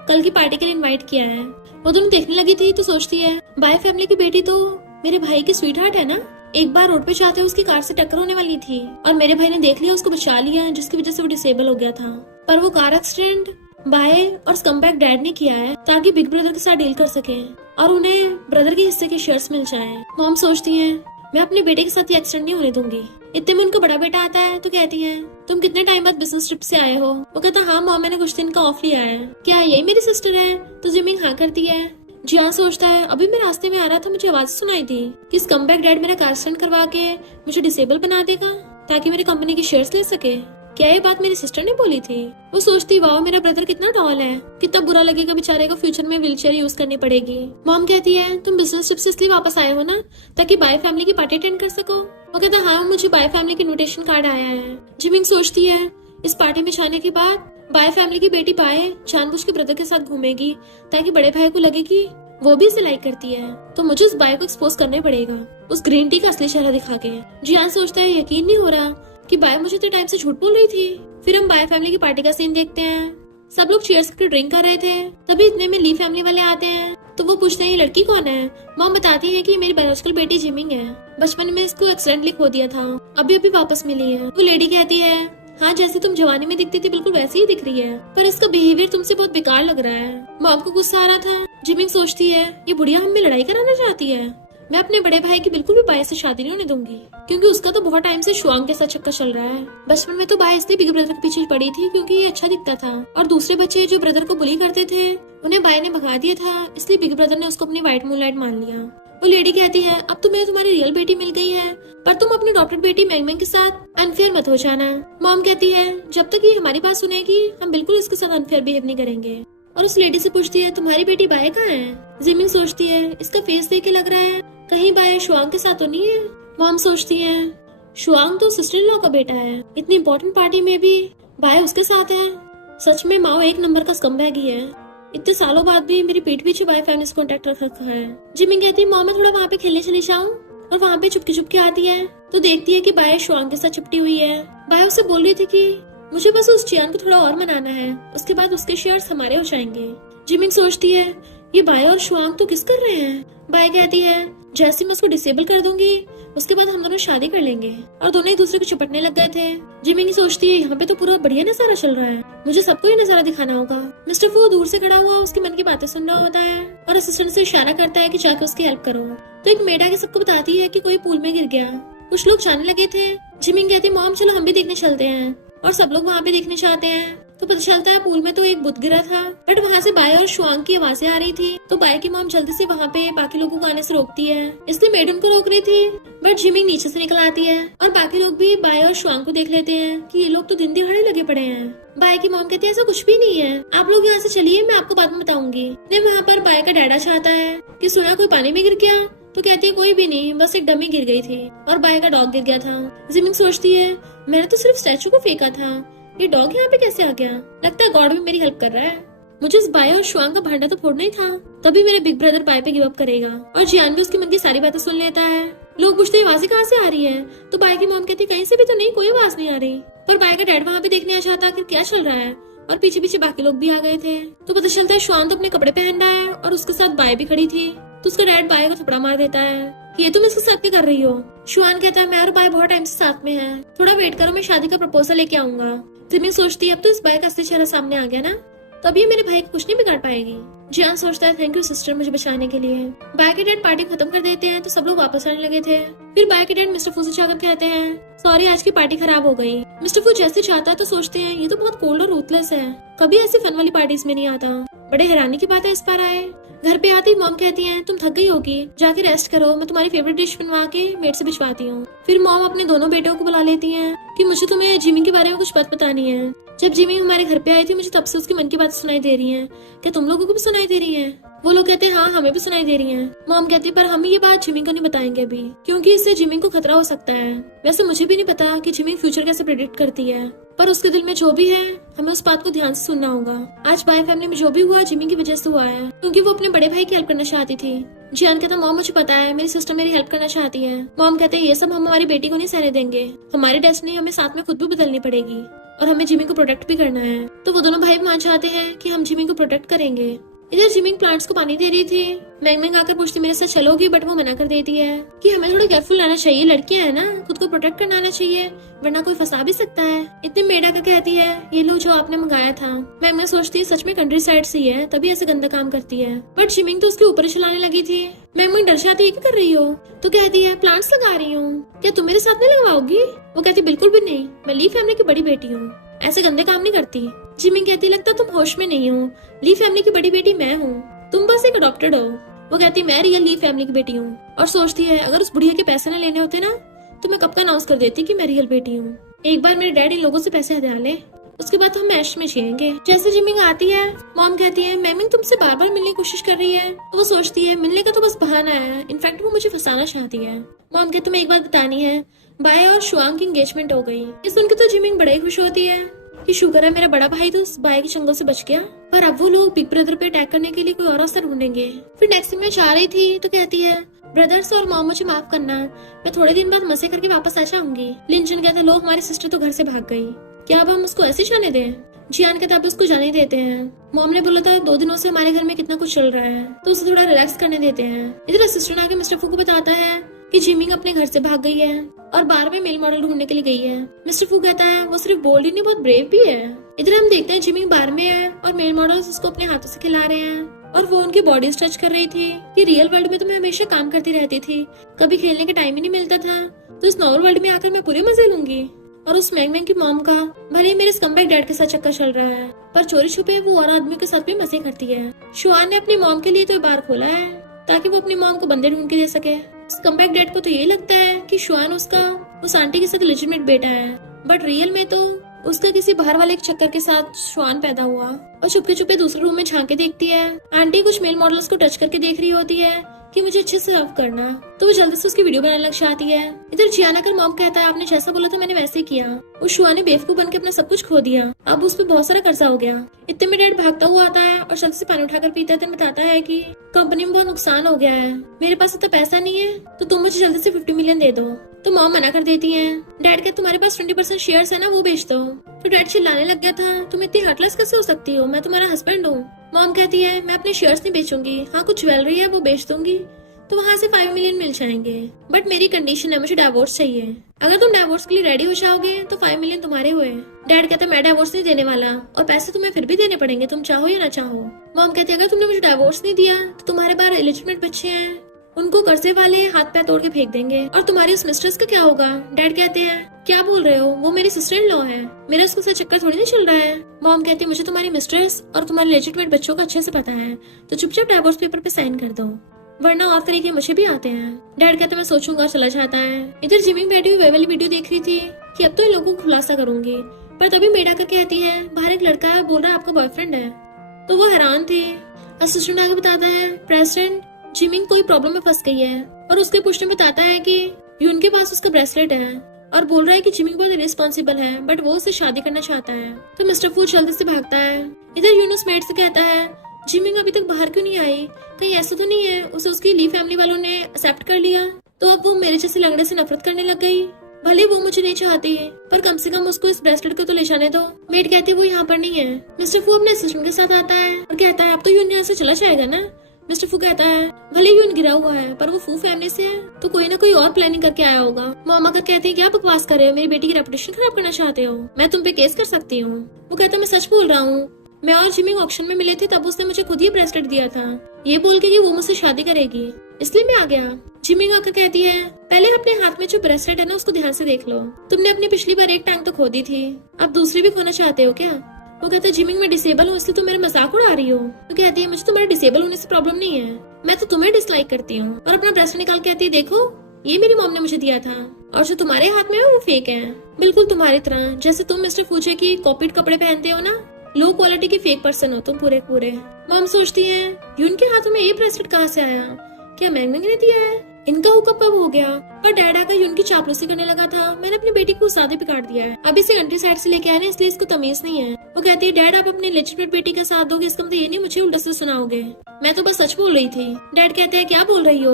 कल की पार्टी के लिए इनवाइट किया है। वो दोनों देखने लगी थी तो सोचती है बाय फैमिली की बेटी तो मेरे भाई की स्वीट हार्ट है ना। एक बार रोड पे जाते हुए उसकी कार से टक्कर होने वाली थी और मेरे भाई ने देख लिया, उसको बचा लिया, जिसकी वजह से वो डिसेबल हो गया था। पर वो कार एक्सीडेंट बाय और स्कम्बैक डैड ने किया है ताकि बिग ब्रदर के साथ डील कर सके और उन्हें ब्रदर के हिस्से के शेयर्स मिल जाए। मॉम सोचती है मैं अपने बेटे के साथ ये एक्सीडेंट नहीं होने दूंगी। इतने में उनका बड़ा बेटा आता है तो कहती है तुम कितने टाइम बाद बिजनेस ट्रिप से आए हो? वो कहता हाँ मॉम मैंने कुछ दिन का ऑफ लिया है। क्या यही मेरी सिस्टर है? तो जिमिंग हाँ करती है। जियान सोचता है अभी मैं रास्ते में आ रहा था मुझे आवाज सुनाई थी कि स्कम्बैक डैड मेरा कार एक्सीडेंट करवा के मुझे डिसेबल बना देगा ताकि मेरी कंपनी की शेयर्स ले सके। क्या ये बात मेरी सिस्टर ने बोली थी? वो सोचती वाओ मेरा ब्रदर कितना टॉल है, कितना बुरा लगेगा बेचारे को फ्यूचर में व्हीलचेयर यूज करनी पड़ेगी। मॉम कहती है तुम बिजनेस ट्रिप से इसलिए वापस आए हो ना ताकि बाय फैमिली की पार्टी अटेंड कर सको। वो कहता हाँ मुझे बाय फैमिली की इनविटेशन कार्ड आया है। जिमिंग सोचती है इस पार्टी में जाने के बाद बाय फैमिली की बेटी बाय जानबूझ के ब्रदर के साथ घूमेगी ताकि बड़े भाई को लगे कि वो भी इसे लाइक करती है, तो मुझे उस बाय को एक्सपोज करना पड़ेगा उस ग्रीन टी का असली चेहरा दिखा के। जियान सोचता है यकीन नहीं हो रहा कि बाय मुझे इतने टाइम से झूठ बोल रही थी। फिर हम बाय फैमिली की पार्टी का सीन देखते हैं। सब लोग चीयर्स करके ड्रिंक कर रहे थे, तभी इतने में ली फैमिली वाले आते हैं। तो वो पूछते हैं ये लड़की कौन है। मॉम बताती है कि मेरी बायोलॉजिकल बेटी जिमिंग है, बचपन में इसको एक्सीडेंटली खो दिया था, अभी अभी वापस मिली है। वो लेडी कहती है हाँ जैसे तुम जवानी में दिखती थी बिल्कुल वैसे ही दिख रही है, पर इसका बिहेवियर तुमसे बहुत बेकार लग रहा है। मॉम को गुस्सा आ रहा था। जिमिंग सोचती है ये बुढ़िया हमें लड़ाई कराना चाहती है। मैं अपने बड़े भाई की बिल्कुल भी बाय से शादी नहीं होने दूंगी, क्योंकि उसका तो बहुत टाइम से शुआंग के साथ चक्कर चल रहा है। बचपन में तो बाय इसलिए बिग ब्रदर के पीछे पड़ी थी क्योंकि ये अच्छा दिखता था, और दूसरे बच्चे जो ब्रदर को बुली करते थे उन्हें बाय ने भगा दिया था, इसलिए बिग ब्रदर ने उसको अपनी व्हाइट मूनलाइट मान लिया। वो लेडी कहती है अब तुम्हें तुम्हारी रियल बेटी मिल गई है, पर तुम अपनी डॉक्टर बेटी मैंगमैंग के साथ अनफेयर मत हो जाना। मॉम कहती है जब तक ये हमारी बात सुनेगी हम बिल्कुल इसके साथ अनफेयर बिहेव नहीं करेंगे, और उस लेडी से पूछती है तुम्हारी बेटी बाय कहाँ है। जिमिंग सोचती है इसका फेस देख के लग रहा है कहीं बाय शुआंग के साथ तो नहीं है। मॉम सोचती है शुआंग तो सिस्टर इन लॉ का बेटा है, इतनी इंपॉर्टेंट पार्टी में भी बाय उसके साथ है। सच में माओ एक नंबर का स्कम्बैग ही है, इतने सालों बाद भी मेरी पीठ पीछे बाय फैमिली से कॉन्टेक्ट रख रखा है। जिमिंग कहती है मॉम मैं थोड़ा वहाँ पे खेलने चली जाऊँ, और वहाँ पे चुपके चुपके आती है तो देखती है कि बाय शुआंग के साथ चिपटी हुई है। बाय उससे बोल रही थी कि मुझे बस उस जियान को थोड़ा और मनाना है, उसके बाद उसके शेयर्स हमारे हो जाएंगे। जिमिंग सोचती है ये बाय और शुआंग तो किस कर रहे हैं। बाय कहती है जैसे मैं उसको डिसेबल कर दूंगी उसके बाद हम दोनों शादी कर लेंगे, और दोनों एक दूसरे को चिपटने लग गए थे। जिमिंग सोचती है यहाँ पे तो पूरा बढ़िया नजारा चल रहा है, मुझे सबको ये नजारा दिखाना होगा। मिस्टर फू दूर से खड़ा हुआ उसके मन की बातें सुन रहा होता है, और असिस्टेंट से इशारा करता है कि जाकर उसकी हेल्प करो। तो एक मेड आके सबको बताती है कि कोई पूल में गिर गया। कुछ लोग जाने लगे थे। जिमिंग कहती मॉम चलो हम भी देखने चलते हैं, और सब लोग वहाँ पे देखने जाते हैं। तो पता चलता है पूल में तो एक बुत गिरा था, बट वहाँ से बाय और शुआंग की आवाजें आ रही थी। तो बाय की मॉम जल्दी से वहाँ पे बाकी लोगों को आने से रोकती है, इसलिए मेड उनको रोक रही थी, बट जिमिंग नीचे से निकल आती है, और बाकी लोग भी बाय और शुआंग को देख लेते हैं कि ये लोग तो दिन दिहाड़े लगे पड़े हैं। बाय की मॉम कहती है ऐसा कुछ भी नहीं है, आप लोग यहाँ से चलिए मैं आपको बाद में बताऊंगी। वहाँ पर बाय का डैडा चाहता है कि सुना कोई पानी में गिर गया, तो कहती है कोई भी नहीं बस एक डमी गिर गई थी, और बाय का डॉग गिर गया था। जिमिंग सोचती है मैंने तो सिर्फ स्टैचू को फेंका था, ये डॉग यहाँ पे कैसे आ गया। लगता है गॉड भी मेरी हेल्प कर रहा है। मुझे इस बाय और शुआंग का भांडा तो फोड़ना ही था, तभी मेरे बिग ब्रदर बाय पे गिव अप करेगा, और जियान भी उसके मन की सारी बातें सुन लेता है। लोग पूछते आवाजें कहाँ से आ रही है, तो बाय की मॉम कहती कहीं से भी तो नहीं, कोई आवाज नहीं आ रही। पर बाय का डैड वहाँ पे देखने आ जाता कि क्या चल रहा है, और पीछे पीछे बाकी लोग भी आ गए थे। तो पता चलता है शुआंग तो अपने कपड़े पहन रहा है, और उसके साथ बाय भी खड़ी थी। तो उसका डैड बाय को थपड़ा मार देता है ये तुम इसके साथ क्या कर रही हो। शुआंग कहता है मैं और बाय बहुत टाइम से साथ में है, थोड़ा वेट करो मैं शादी का प्रपोजल लेके आऊंगा। जिमिंग सोचती है अब तो इस बाय का असली चेहरा सामने आ गया ना, तभी मेरे भाई को कुछ नहीं बिगाड़ पाएगी। जियान सोचता है थैंक यू सिस्टर मुझे बचाने के लिए। बाय के डैड पार्टी खत्म कर देते हैं तो सब लोग वापस आने लगे थे। फिर बाय के डैड मिस्टर फू से जाकर कहते हैं सॉरी आज की पार्टी खराब हो गई। मिस्टर फू जैसे चाहता है तो सोचते हैं ये तो बहुत कोल्ड और रूथलेस है, कभी ऐसी फन वाली पार्टीज में नहीं आता। बड़े हैरानी की बात है इस बार आए। घर पे आती मॉम कहती है तुम थक गई होगी जाके रेस्ट करो, मैं तुम्हारी फेवरेट डिश बनवा के मेड से भिजवाती हूँ। फिर मॉम अपने दोनों बेटों को बुला लेती है कि मुझे तुम्हें जिमिंग के बारे में कुछ बात बतानी है। जब जिमिंग हमारे घर पे आई थी मुझे तब से उसकी मन की बात सुनाई दे रही है, क्या तुम लोगों को भी सुनाई दे रही है। वो लोग कहते हैं हाँ हमें भी सुनाई दे रही है। मॉम कहती पर हम ये बात जिमिंग को नहीं बताएंगे अभी, क्योंकि इससे जिमिंग को खतरा हो सकता है। वैसे मुझे भी नहीं पता कि जिमिंग फ्यूचर कैसे प्रेडिक्ट करती है, पर उसके दिल में जो भी है हमें उस बात को ध्यान से सुनना होगा। आज बाय फैमिली में जो भी हुआ जिमिंग की वजह से हुआ है, क्योंकि वो अपने बड़े भाई की हेल्प करना चाहती थी। जियान कहता मॉम मुझे पता है मेरी सिस्टर मेरी हेल्प करना चाहती है। मॉम कहते हैं ये सब हम हमारी बेटी को नहीं सहने देंगे, हमारी डेस्टिनी हमें साथ में खुद भी बदलनी पड़ेगी, और हमें जिमिंग को प्रोटेक्ट भी करना है। तो वो दोनों भाई मान चाहते हैं कि हम जिमिंग को प्रोटेक्ट करेंगे। इधर जिमिंग प्लांट्स को पानी दे रही थी। मैंगमैंग आकर पूछती मेरे साथ चलोगी, बट वो मना कर देती है कि हमें थोड़ा केयरफुल रहना चाहिए, लड़कियां है ना, खुद को प्रोटेक्ट करना आना चाहिए वरना कोई फंसा भी सकता है। इतने मेड आकर कहती है ये लो जो आपने मंगाया था। मैंगमैंग सोचती सच में कंट्री साइड से है तभी ऐसे गंदा काम करती है, बट जिमिंग तो उसके ऊपर चलाने लगी थी। मैंगमैंग डर जाती है क्या कर रही हो, तो कहती है प्लांट्स लगा रही हूँ, क्या तुम मेरे साथ नहीं लगवाओगी। वो कहती बिल्कुल भी नहीं, मैं ली फैमिली की बड़ी बेटी हूँ, ऐसे गंदे काम नहीं करती। जिमिंग कहती लगता तुम होश में नहीं हो, ली फैमिली की बड़ी बेटी मैं हूँ, तुम बस एक अडॉप्टेड हो। वो कहती मैं रियल ली फैमिली की बेटी हूँ, और सोचती है अगर उस बुढ़िया के पैसे न लेने होते ना तो मैं कब का अनाउंस कर देती कि मैं रियल बेटी हूँ। एक बार मेरे डैड इन लोगों से पैसे हथिया ले, उसके बाद हम ऐश में जिएंगे। जैसे जिमिंग आती है मॉम कहती है मैमिंग तुमसे बार बार मिलने की कोशिश कर रही है। तो वो सोचती है मिलने का तो बस बहाना है, इनफैक्ट वो मुझे फंसाना चाहती है। मॉम कहती तुम्हें एक बात बतानी है, बाय और शुआंग की एंगेजमेंट हो गई। ये सुनकर तो जिमिंग बड़े खुश होती है। कि शुक्र है मेरा बड़ा भाई तो उस बाय के चंगुल से बच गया, पर अब वो लोग बिग ब्रदर पे अटैक करने के लिए कोई और रास्ता ढूंढेंगे। फिर नेक्स्ट दिन मैं जा रही थी तो कहती है, ब्रदर्स और मॉम मुझे माफ करना, मैं थोड़े दिन बाद मजे करके वापस आ जाऊंगी। लिंचन कहता, लो हमारी सिस्टर तो घर से भाग गई, क्या अब हम उसको ऐसे जाने दें? जियान कहता, अब उसको जाने देते हैं। मॉम ने बोला था 2 दिनों से हमारे घर में कितना कुछ चल रहा है, तो उसे थोड़ा रिलैक्स करने देते हैं। इधर असिस्टेंट आके मिस्टर फू को बताता है कि जिमिंग अपने घर से भाग गई है और बार में मेल मॉडल ढूंढने के लिए गई है। मिस्टर फू कहता है, वो सिर्फ बोल्ड ही नहीं, बहुत ब्रेव भी है। इधर हम देखते हैं जिमिंग बार में है और मेल मॉडल्स उसको अपने हाथों से खिला रहे हैं और वो उनकी बॉडी टच कर रही थी कि रियल वर्ल्ड में तो मैं हमेशा काम करती रहती थी, कभी खेलने का टाइम ही नहीं मिलता था, तो इस नॉवल वर्ल्ड में आकर मैं पूरे मजे लूंगी। और उस मैंग की मॉम का भले ही मेरे स्कम्बैक डैड के साथ चक्कर चल रहा है, पर चोरी छुपे वो और आदमियों के साथ भी मजे करती है। शुआन ने अपनी मॉम के लिए तो बार खोला है ताकि वो अपनी मॉम को बंदे ढूंढ के दे सके। स्कम्बैक डैड को तो ये लगता है कि शुआन उसका उस आंटी के साथ लेजिटिमेट बेटा है, बट रियल में तो उसका किसी बाहर वाले के चक्कर के साथ शुआन पैदा हुआ। और चुपके चुपके दूसरे रूम में झांक के देखती है, आंटी कुछ मेल मॉडल्स को टच करके देख रही होती है कि मुझे अच्छे से सर्व करना, तो वो जल्दी से उसकी वीडियो बनाने लग जाती है। इधर जियाना का मॉम कहता है, आपने जैसा बोला था मैंने वैसे ही किया। उस शुआ ने बेवकूफ बन के अपना सब कुछ खो दिया, अब उस पर बहुत सारा कर्जा हो गया। इतने में डैड भागता हुआ आता है और जल्दी से पानी उठाकर पीता है, बताता है कि कंपनी में बहुत नुकसान हो गया है, मेरे पास इतना पैसा नहीं है, तो तुम मुझे जल्दी से 50 मिलियन दे दो। तो मॉम मना कर देती है। डैड के तुम्हारे पास 20% शेयर्स है ना, वो बेच दो। फिर डैड चिल्लाने लग गया था, तुम इतनी हार्टलेस कैसे हो सकती हो, मैं तुम्हारा हस्बैंड हूँ। मॉम कहती है, मैं अपने शेयर्स नहीं बेचूंगी, हाँ कुछ ज्वेलरी है वो बेच दूंगी, तो वहाँ से 5 मिलियन मिल जाएंगे, बट मेरी कंडीशन है, मुझे डिवोर्स चाहिए। अगर तुम डिवोर्स के लिए रेडी हो जाओगे तो 5 मिलियन तुम्हारे हुए। डैड कहता है, मैं डिवोर्स नहीं देने वाला और पैसे तुम्हें फिर भी देने पड़ेंगे, तुम चाहो या ना चाहो। मॉम कहती है, अगर तुमने मुझे डिवोर्स नहीं दिया तो तुम्हारे पास इलिजिटिमेट बच्चे हैं, उनको कर्जे वाले हाथ पैर तोड़ के फेंक देंगे, और तुम्हारी उस मिस्ट्रेस का क्या होगा? डैड कहते हैं, क्या बोल रहे हो, वो मेरी सिस्टर इन लॉ है, मेरा उसके साथ चक्कर थोड़ी नहीं चल रहा है। मॉम कहती है, मुझे तुम्हारी मिस्ट्रेस और तुम्हारे लेजिटिमेट बच्चों का अच्छे से पता है, तो चुपचाप डिवोर्स पेपर पे साइन कर दो, वरना और तरीके मुझे भी आते हैं। डैड कहते मैं सोचूंगा, चला जाता है। इधर जिमिंग बैठी हुई वाली वीडियो देख रही थी कि अब तो इन लोगों को खुलासा करूंगी, पर तभी मेड आकर कहती है, बाहर एक लड़का है, बोल रहा है आपका बॉयफ्रेंड है। तो वो हैरान थे। असिस्टेंट आगे बताता है, प्रेसिडेंट जिमिंग कोई प्रॉब्लम में फंस गई है, और उसके पूछने में बताता है कि यून के पास उसका ब्रेसलेट है और बोल रहा है कि जिमिंग बहुत इरिस्पॉन्सिबल है, बट वो उससे शादी करना चाहता है। तो मिस्टर फू जल्दी से भागता है। इधर यूनुस मेड से कहता है, जिमिंग अभी तक बाहर क्यों नहीं आई, कहीं ऐसा तो नहीं है उसे उसकी ली फैमिली वालों ने एक्सेप्ट कर लिया, तो अब वो मेरे जैसे लंगड़े से नफरत करने लग गई। भले वो मुझे नहीं चाहती है, पर कम से कम उसको इस ब्रेसलेट को तो ले जाने दो। मेड कहती है, वो यहाँ पर नहीं है। मिस्टर फू अपने असिस्टेंट के साथ आता है और कहता है, अब तो यून यहाँ से चला जाएगा ना। मिस्टर फू कहता है, भले यून गिरा हुआ है, पर वो फू फैमिली से है, तो कोई ना कोई और प्लानिंग करके आया होगा। मामा का कहते हैं, क्या बकवास कर रहे हो, मेरी बेटी की रेपुटेशन खराब करना चाहते हो, मैं तुम पे केस कर सकती हूँ। वो कहता है, मैं सच बोल रहा हूँ, मैं और जिमिंग ऑक्शन में मिले थे, तब उसने मुझे खुद ही ब्रेसलेट दिया था, ये बोल के कि वो मुझसे शादी करेगी, इसलिए मैं आ गया। जिमिंग आकर कहती है, पहले अपने हाथ में जो ब्रेसलेट है ना उसको ध्यान से देख लो, तुमने अपनी पिछली बार एक टांग तो खो दी थी, अब दूसरी भी खोना चाहते हो क्या? वो कहता है, जिमिंग मैं डिसेबल हूँ इसलिए तुम मेरा मजाक उड़ा रही हो। वो कहती है, मुझे तुम्हारे डिसेबल होने से प्रॉब्लम नहीं है, मैं तो तुम्हें डिसलाइक करती हूँ। और अपना ब्रेसलेट निकाल के कहती है, देखो ये मेरी मॉम ने मुझे दिया था, और जो तुम्हारे हाथ में है वो फेक है, बिल्कुल तुम्हारी तरह, जैसे तुम मिस्टर फूचे की कॉपीड कपड़े पहनते हो ना, लो क्वालिटी की फेक पर्सन हो तुम पूरे पूरे। मॉम सोचती है, यून के हाथों में ये ब्रेसलेट कहाँ से आया, क्या मैंग ने दिया है, इनका हुक्म कब हो गया? और डैड आकर यून की चापलूसी करने लगा था, मैंने अपनी बेटी को सादे पे काट दिया है, अब इसे कंट्री साइड से लेके आए ना, इसलिए इसको तमीज नहीं है। वो कहती है, डैड आप अपने लेजिटिमेट बेटी का साथ दोगे, इसका मतलब ये नहीं मुझे उल्टा से सुनाओगे, मैं तो बस सच बोल रही थी। डैड कहते हैं, क्या बोल रही हो,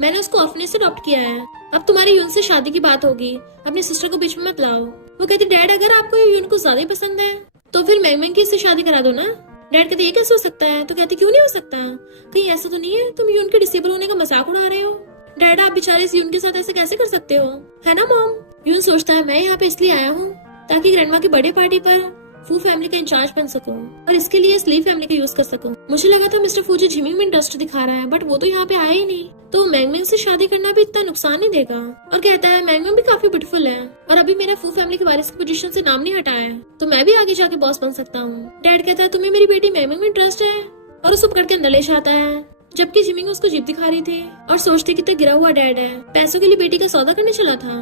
मैंने उसको ऑर्फनेज से अडॉप्ट किया है, अब तुम्हारी यून से शादी की बात होगी, अपनी सिस्टर को बीच में मत लाओ। वो कहती, डैड अगर आपको यून को ज्यादा ही पसंद है तो फिर मैंग की इससे शादी करा दो ना। डैड कहते, ये कैसे हो सकता है? तो कहती, क्यों नहीं हो सकता, कहीं ऐसा तो नहीं है तुम यून के डिसेबल होने का मजाक उड़ा रहे हो? डैड आप बेचारे इस यून के साथ ऐसे कैसे कर सकते हो, है ना मॉम? यून सोचता है, मैं यहाँ पे इसलिए आया हूँ ताकि ग्रैंडमा की बर्थडे पार्टी पर फू फैमिली का इंचार्ज बन सकूं और इसके लिए स्लीव फैमिली का यूज कर सकूं। मुझे लगा था मिस्टर फू जो जिमिंग में इंटरेस्ट दिखा रहा है, बट वो तो यहाँ पे आया ही नहीं, तो मैंग से शादी करना भी इतना नुकसान नहीं देगा। और कहता है, मैंग भी काफी ब्यूटीफुल है और अभी मेरा फू फैमिली के वारिस की पोजीशन से नाम नहीं हटाया है, तो मैं भी आगे जाके बॉस बन सकता हूँ। डैड कहता है, तुम्हें मेरी बेटी मैंग में इंटरेस्ट है, और उस पकड़ के अंदर ले जाता है, जबकि जिमिंग उसको जीप दिखा रही थी और सोचती कि तो गिरा हुआ डैड है, पैसों के लिए बेटी का सौदा करने चला था।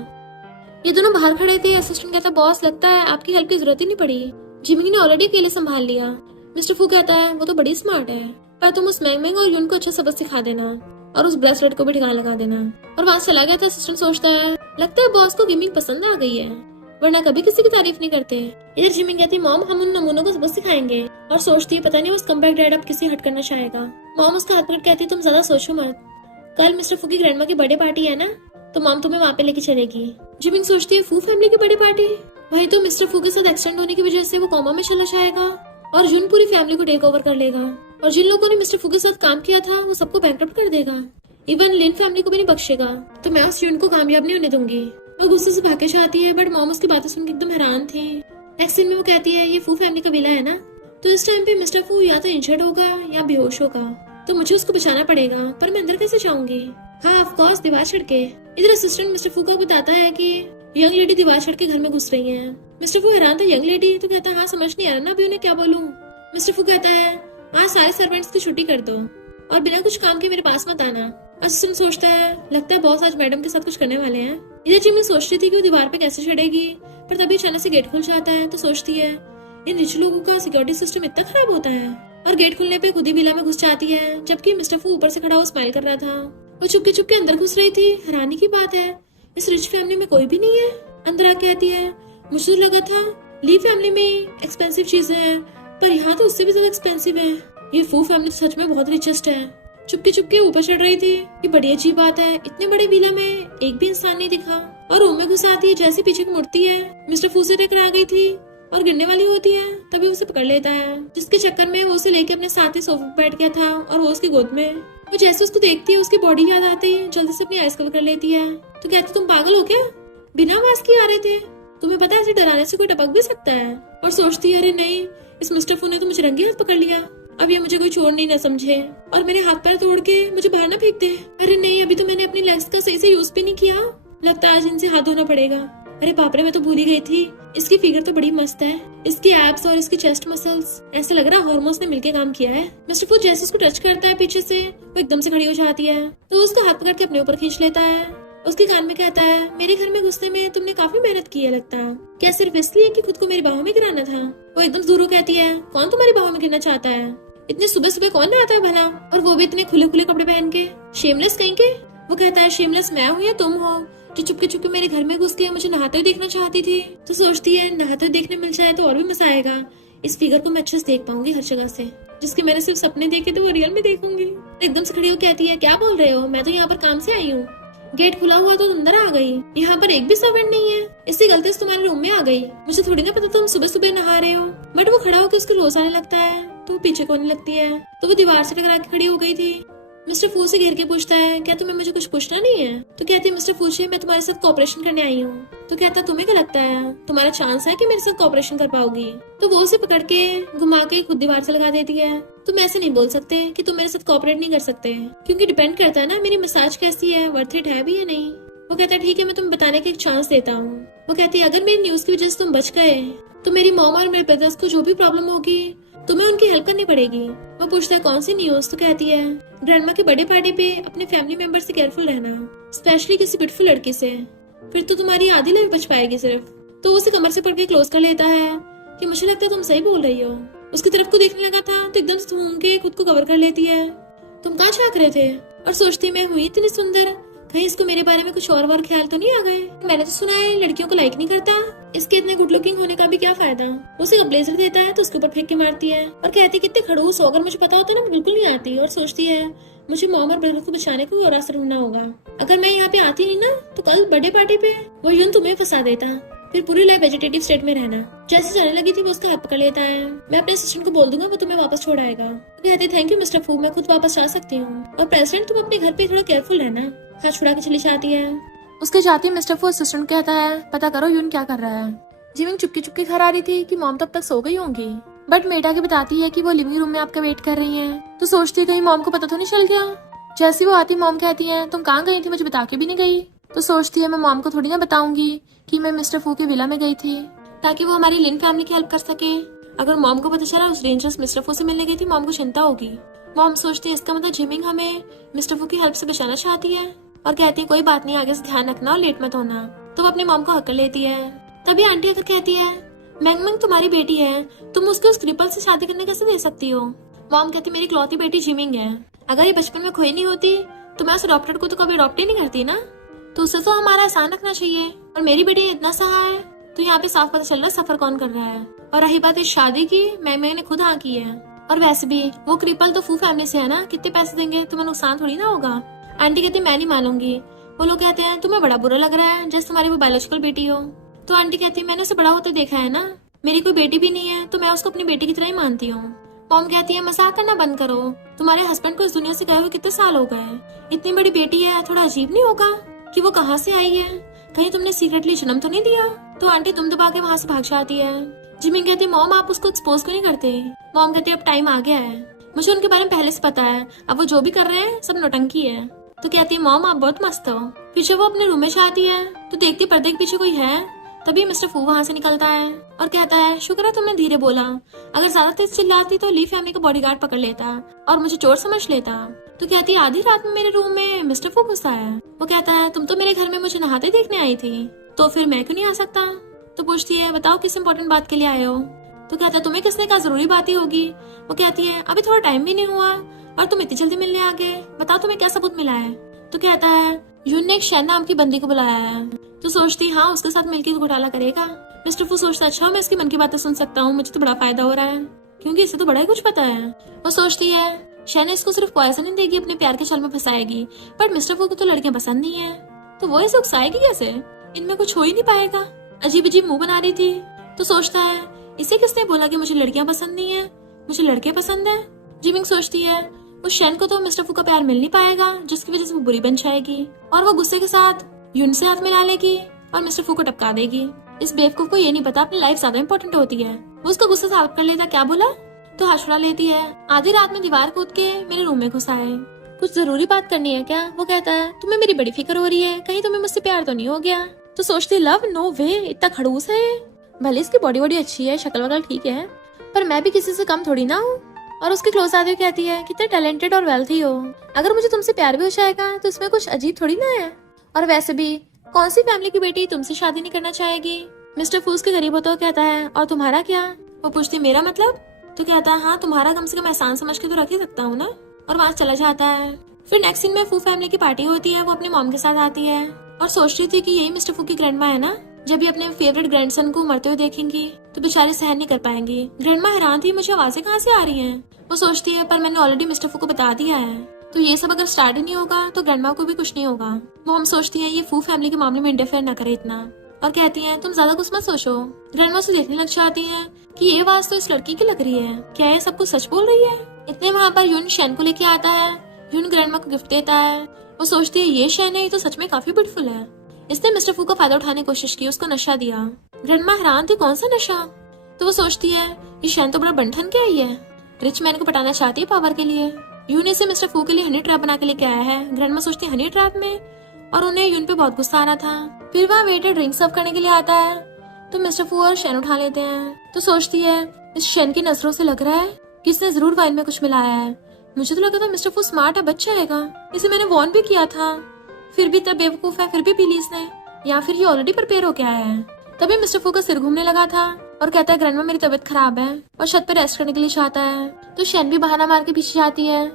ये दोनों बाहर खड़े थे। असिस्टेंट कहता, बॉस लगता है आपकी हेल्प की जरूरत ही नहीं पड़ी, जिमिंग ने ऑलरेडी अकेले संभाल लिया। मिस्टर फू कहता है, वो तो बड़ी स्मार्ट है, पर तुम उस मैंग और यून को अच्छा सबक सिखा देना और उस ब्रेसलेट को भी ठिकाना लगा देना। और वहाँ चला गया था। असिस्टेंट सोचता है, लगता है बॉस को गेमिंग पसंद आ गई है। वरना कभी किसी की तारीफ नहीं करते। इधर जिमिंग कहती मॉम हम उन नमूनों को सबक सिखाएंगे, और सोचती है पता नहीं उस कमबैक डैड अब किसी हट करना चाहेगा। मॉम उसका हाथ पकड़ कहती तुम ज्यादा सोचो मत, कल मिस्टर फू की ग्रैंडमा की बर्थडे पार्टी है ना, तो मॉम तुम्हें वहाँ पे लेके चलेगी। जिमिंग सोचती है फू फैमिली की बर्थडे पार्टी, वही तो मिस्टर फू के साथ एक्सीडेंट होने की वजह से वो कोमा में चला जाएगा और जुन पूरी फैमिली को टेक ओवर कर लेगा, और जिन लोगों ने मिस्टर फू के साथ काम किया था वो सबको बैंकरप्ट कर देगा, इवन लिन फैमिली को भी नहीं बख्शेगा। तो मैं उस जुन को कामयाब नहीं होने दूंगी। वो गुस्से से भाग के चाहती है, बट मॉम उसकी बातें सुनकर एकदम हैरान थी। नेक्स्ट सीन में वो कहती है ये फू फैमिली का विला है ना, तो इस टाइम पे मिस्टर फू या तो इंजर्ड होगा या बेहोश होगा, तो मुझे उसको बचाना पड़ेगा, पर मैं अंदर कैसे जाऊंगी? हाँ ऑफ कोर्स दीवार चढ़ के। इधर असिस्टेंट मिस्टर फू को बताता है कि यंग लेडी दीवार चढ़ के घर में घुस रही है। मिस्टर फू हैरान था, यंग लेडी? तो कहता है हाँ समझ नहीं आ रहा ना अभी उन्हें क्या बोलूं। मिस्टर फू कहता है आज सारे सर्वेंट्स की छुट्टी कर दो और बिना कुछ काम के मेरे पास मत आना। असिस्टेंट सोचता है लगता है बॉस आज मैडम के साथ कुछ करने वाले हैं। इधर जिमी सोच रही थी कि वो दीवार पे कैसे चढ़ेगी, पर तभी अचानक से गेट खुल जाता है, तो सोचती है इन रिच लोगों का सिक्योरिटी सिस्टम इतना खराब होता है, और गेट खुलने पे खुद ही विला में घुस जाती है, जबकि मिस्टर फू ऊपर से खड़ा हो स्माइल कर रहा था। वो चुपके चुपके अंदर घुस रही थी। हैरानी की बात है इस रिच फैमिली में कोई भी नहीं है। अंदर आके कहती है मुझे तो लगा था ली फैमिली में एक्सपेंसिव चीजें हैं, पर यहाँ तो उससे भी ज्यादा एक्सपेंसिव है। ये फू फैमिली तो सच में बहुत रिचेस्ट है। चुपके चुपके ऊपर चढ़ रही थी। ये बड़ी अजीब बात है, इतने बड़े विला में एक भी इंसान नहीं दिखा, और रूम में घुस आती है। जैसे पीछे की मुड़ती है मिस्टर फू से टकरा गई थी और गिरने वाली होती है, तभी उसे पकड़ लेता है, जिसके चक्कर में वो उसे लेके अपने साथ ही सोफे पर बैठ गया था और वो उसकी गोद में। वो जैसे उसको देखती है उसकी बॉडी याद आती है, जल्दी से अपनी आइज कवर कर लेती है। तो कहती तुम पागल हो क्या, बिना आवाज किए आ रहे थे? तुम्हें पता है ऐसे डराने से कोई टपक भी सकता है? और सोचती है अरे नहीं, इस मिस्टर फू ने तो मुझे रंगे हाथ पकड़ लिया, अब ये मुझे कोई चोर नहीं ना समझे और मेरे हाथ पैर तोड़ के मुझे बाहर ना फेंक दे। अरे नहीं, अभी तो मैंने अपनी लेग्स का सही से यूज भी नहीं किया, लगता है आज इनसे हाथ धोना पड़ेगा। अरे बाप रे, मैं तो भूल ही गई थी, इसकी फिगर तो बड़ी मस्त है, इसकी एब्स और इसकी चेस्ट मसल्स, ऐसा लग रहा है हार्मोन्स ने मिलके काम किया है। मिस्टर फू जैसे उसको टच करता है पीछे से, वो एकदम से खड़ी हो जाती है, तो उसका हाथ पकड़ के अपने ऊपर खींच लेता है। उसके कान में कहता है मेरे घर में घुसने में तुमने काफी मेहनत की है, लगता है क्या सिर्फ इसलिए कि खुद को मेरी बाहों में गिराना था? वो एकदम दूर कहती है कौन तुम्हारी बाहों में गिरना चाहता है, इतनी सुबह सुबह कौन आता है भला, और वो भी इतने खुले खुले कपड़े पहन के, शेमलेस कहीं के। वो कहता है शेमलेस मैं हूँ या तुम हो जो चुपके चुपके मेरे घर में घुस के मुझे नहाते हुए देखना चाहती थी? तो सोचती है नहाते हुए देखने मिल जाए तो और भी मजा आएगा, इस फिगर को मैं अच्छे से देख पाऊंगी हर जगह से, जिसके मैंने सिर्फ सपने देखे थे वो रियल में देखूंगी। एकदम से खड़ी हो कहती है क्या बोल रहे हो, मैं तो यहाँ पर काम से आई हूँ, गेट खुला हुआ तो अंदर आ गई, यहाँ पर एक भी सर्वेंट नहीं है, इसी गलती से तुम्हारे रूम में आ गई, मुझे थोड़ी ना पता तुम सुबह सुबह नहा रहे हो। बट वो खड़ा होकर उसको रोज आने लगता है, तो वो पीछे कोने लगती है, तो वो दीवार से टकरा के खड़ी हो गई थी। मिस्टर फू से घेर के पूछता है क्या तुम्हें मुझे कुछ पूछना नहीं है? तो कहती है मिस्टर फू से मैं तुम्हारे साथ कोऑपरेशन करने आई हूँ। तो कहता तुम्हें क्या लगता है तुम्हारा चांस है कि मेरे साथ कोऑपरेशन कर पाओगी? तो वो उसे पकड़ के घुमा के खुद दीवार से लगा देती है। तुम ऐसे नहीं बोल सकते कि तुम मेरे साथ कोऑपरेट नहीं कर सकते, क्योंकि डिपेंड करता है ना मेरी मसाज कैसी है, वर्थ इट है भी या नहीं। वो कहता है ठीक है मैं तुम्हें बताने का एक चांस देता हूँ। वो कहती है अगर मेरी न्यूज की वजह से तुम बच गए तो मेरी मॉम और मेरे ब्रदर्स को जो भी प्रॉब्लम होगी तुम्हें उनकी हेल्प करनी पड़ेगी। वो पूछता है कौन सी न्यूज? तो कहती है ग्रैंडमा की बर्थडे पार्टी पे अपने फैमिली मेंबर से केयरफुल रहना, स्पेशली किसी ब्यूटीफुल लड़की से, फिर तो तुम्हारी आधी लाइफ बच पाएगी सिर्फ। तो उसे कमर से पकड़ के क्लोज कर लेता है कि मुझे लगता है तुम सही बोल रही हो। उसकी तरफ को देखने लगा था तो एकदम से घूम के खुद को कवर कर लेती है। तुम कहाँ झांक रहे थे? और सोचती मैं हुई इतनी सुंदर, कहीं इसको मेरे बारे में कुछ और ख्याल तो नहीं आ गए? मैंने तो सुना है लड़कियों को लाइक नहीं करता, इसके इतने गुड लुकिंग होने का भी क्या फायदा? उसे ब्लेजर देता है तो उसके ऊपर फेंक के मारती है और कहती है कितने खड़ूस हो, अगर मुझे पता होता ना बिल्कुल नहीं आती। और सोचती है मुझे मॉम और ब्रदर को बचाने को और रास्ता ढूंढना होगा, अगर मैं यहाँ पे आती नहीं ना तो कल बर्थडे पार्टी पे वो यूं तुम्हें फंसा देता, फिर पूरी लाइफ वेजिटेटिव स्टेट में रहना। जैसे जाने लगी थी वो उसका हाथ पकड़ लेता है, मैं अपने असिस्टेंट को बोल दूंगा वो तुम्हें वापस छोड़ आएगा। तो कहती थैंक यू मिस्टर फू, मैं खुद वापस जा सकती हूँ, और प्रेसिडेंट तुम अपने घर पे थोड़ा केयरफुल रहना। हाथ छुड़ा के चली जाती है। उसके जाते मिस्टर फू असिस्टेंट कहता है पता करो यून क्या कर रहा है। जिमिंग चुपकी चुपकी घर आ रही थी कि मॉम तब तक सो गई होंगी, बट मेड आके बताती है कि वो लिविंग रूम में आपका वेट कर रही हैं। तो सोचती है कहीं मॉम को पता तो नहीं चल गया। जैसे वो आती मॉम कहती है तुम कहाँ गई थी, मुझे बता के भी नहीं गई। तो सोचती है मैं मॉम को थोड़ी ना बताऊंगी कि मैं मिस्टर फू के विला में गई थी, ताकि वो हमारी लिन फैमिली की हेल्प कर सके। अगर मॉम को पता चला उस डेंजरस मिस्टर फू से मिलने गई थी, मॉम को चिंता होगी। मॉम सोचती है इसका मतलब जिमिंग हमें मिस्टर फू की हेल्प से बचाना चाहती है, और कहती है कोई बात नहीं आगे से ध्यान रखना और लेट मत होना। तो वो अपनी मॉम को हक कर लेती है। तभी आंटी आकर कहती है मैंगमंग तुम्हारी बेटी है, तुम उसको उस क्रिपल से शादी करने कैसे दे सकती हो? मॉम कहती मेरी इकलौती बेटी जिमिंग है, अगर ये बचपन में खोई नहीं होती तो मैं उस डॉक्टर को तो कभी अडॉप्ट ही नहीं करती ना, तो उसे तो हमारा एहसान रखना चाहिए। और मेरी बेटी इतना सहा है, तो यहाँ पे साफ पता चल रहा है सफर कौन कर रहा है। और रही बात इस शादी की, मैंने खुद हाँ की है। और वैसे भी वो क्रिपल तो फू फैमिली से है ना, कितने पैसे देंगे, तुम्हें नुकसान थोड़ी ना होगा। आंटी कहती मैं नहीं मानूंगी। वो लोग कहते हैं तुम्हें बड़ा बुरा लग रहा है जैसे तुम्हारी वो बायोलॉजिकल बेटी हो। तो आंटी कहती है मैंने उसे बड़ा होते देखा है ना, मेरी कोई बेटी भी नहीं है तो मैं उसको अपनी बेटी की तरह ही मानती हूँ। मॉम कहती है मजाक करना बंद करो, तुम्हारे हस्बैंड को इस दुनिया से गए हुए कितने साल हो गए, इतनी बड़ी बेटी है, थोड़ा अजीब नहीं होगा कि वो कहाँ से आई है, कहीं तुमने सीक्रेटली जन्म तो नहीं दिया। तो आंटी तुम दबा के वहाँ से भाग जाती है। जिमी कहती मॉम आप उसको एक्सपोज क्यों नहीं करते। मॉम कहती अब टाइम आ गया है, मुझे उनके बारे में पहले से पता है, अब वो जो भी कर रहे हैं सब नौटंकी है। तो कहती है मॉम आप बहुत मस्त हो। पीछे वो अपने रूम में जाती है तो देखती पर्दे के पीछे कोई है। तभी मिस्टर फू वहाँ से निकलता है और कहता है शुक्र है तुमने धीरे बोला, अगर ज्यादा तेज चिल्लाती तो ली फैमिली का बॉडीगार्ड पकड़ लेता और मुझे चोर समझ लेता। तो कहती है आधी रात में मेरे रूम में मिस्टर फू घुसा है। वो कहता है तुम तो मेरे घर में मुझे नहाते देखने आई थी, तो फिर मैं क्यों नहीं आ सकता। तो पूछती है बताओ किस इम्पोर्टेंट बात के लिए आए हो। तो कहता है तुम्हें किसने कहा जरूरी बात ही होगी। वो कहती है अभी थोड़ा टाइम भी नहीं हुआ और तुम इतनी जल्दी मिलने आ गए, बताओ तुम्हें क्या सबूत मिला है। तो कहता है यून ने एक शैन नाम की बंदी को बुलाया है। तो सोचती हाँ उसके साथ मिलकर घोटाला करेगा। मिस्टर फू सोचता अच्छा मैं इसकी मन की बातें सुन सकता हूँ, मुझे तो बड़ा फायदा हो रहा है क्योंकि इसे तो बड़ा ही कुछ पता है। वो सोचती है शैन इसको सिर्फ पॉइजन देगी, अपने प्यार के छल में फंसाएगी, बट मिस्टर फू को तो लड़कियां पसंद नहीं है, तो वो इसे उकसाएगी कैसे, इनमें कुछ हो ही नहीं पाएगा। अजीब अजीब मुंह बना रही थी। तो सोचता है इसे किसने बोला कि मुझे लड़कियां पसंद नहीं है, मुझे लड़के पसंद है। जिमिंग सोचती है उस शैन को तो मिस्टर फू का प्यार मिल नहीं पाएगा जिसकी वजह से वो बुरी बन जाएगी, और वो गुस्से के साथ यून से हाथ मिला लेगी और मिस्टर फू को टपका देगी। इस बेवकूफ को ये नहीं पता अपनी लाइफ ज्यादा इंपॉर्टेंट होती है। वो उसका गुस्सा साफ कर लेता, क्या बोला, तो हाथ छुड़ा लेती है। आधी रात में दीवार कूद के मेरे रूम में घुसा है, कुछ जरूरी बात करनी है क्या। वो कहता है तुम्हें मेरी बड़ी फिक्र हो रही है, कहीं तुम्हें मुझसे प्यार तो नहीं हो गया। तो सोचती लव नो वे, इतना खड़ूस है, भले इसकी बॉडी वॉडी अच्छी है, शक्ल वगल ठीक है, पर मैं भी किसी से कम थोड़ी ना हूँ। और उसके क्लोज आते हुए कहती है कितने टैलेंटेड और वेल्थी हो, अगर मुझे तुमसे प्यार भी हो जाएगा तो इसमें कुछ अजीब थोड़ी ना है, और वैसे भी कौन सी फैमिली की बेटी तुमसे शादी नहीं करना चाहेगी। मिस्टर फूस के गरीब होता कहता है और तुम्हारा क्या। वो पूछती मेरा मतलब। तो कहता है हाँ तुम्हारा कम से कम एहसान समझ के तो रख ही सकता हूँ ना, और वहाँ चला जाता है। फिर नेक्स्ट सीन में फू फैमिली की पार्टी होती है, वो अपनी मॉम के साथ आती है और सोच रही थी कि यही मिस्टर फू की ग्रैंडमा है ना, जब भी अपने फेवरेट ग्रैंडसन को मरते हुए देखेंगी तो बेचारे सहन नहीं कर पाएंगी। ग्रैंडमा हैरान थी मुझे आवाजें कहाँ से आ रही हैं। वो सोचती है पर मैंने ऑलरेडी मिस्टर फू को बता दिया है, तो ये सब अगर स्टार्ट ही नहीं होगा तो ग्रैंडमा को भी कुछ नहीं होगा। मॉम सोचती है ये फू फैमिली के मामले में इंटरफेयर न करे इतना, और कहती है तुम ज्यादा कुछ मत सोचो। ग्रैंडमा से देखने लग जाती है कि ये आवाज तो इस लड़की की लग रही है, क्या ये सब कुछ सच बोल रही है। इतने वहाँ पर यून शैन को लेके आता है, यून ग्रैंडमा को गिफ्ट देता है। वो सोचती है ये शैन है, ये तो सच में काफी ब्यूटीफुल है, इसने मिस्टर फू का फायदा उठाने की कोशिश की, उसको नशा दिया। ग्रैंडमा हैरान थी कौन सा नशा। तो वो सोचती है ये शैन तो बड़ा बंठन क्या ही है, रिच मैन को पटाना चाहती है पावर के लिए। यून इसे मिस्टर फू के लिए हनी ट्रैप बना के लेके आया है। ग्रैंडमा सोचती है हनी ट्रैप में, और उन्हें यून पे बहुत गुस्सा आ रहा था। फिर वहाँ वेटर ड्रिंक सर्व करने के लिए आता है तो मिस्टर फू और शैन उठा लेते हैं। तो सोचती है इस शैन की नजरों से लग रहा है कि इसने जरूर वाइन में कुछ मिलाया है, मुझे तो लगा था मिस्टर फू स्मार्ट है, बच जाएगा, इसे मैंने वार्न भी किया था, फिर भी तब बेवकूफ है, फिर भी पी ली इसने, या फिर ये ऑलरेडी प्रिपेयर होके आया है। तभी मिस्टर फू का सिर घूमने लगा था और कहता है ग्रैंडमा मेरी तबीयत खराब है, और छत पे रेस्ट करने के लिए चाहता है। तो शैन भी बहाना मार के पीछे जाती है।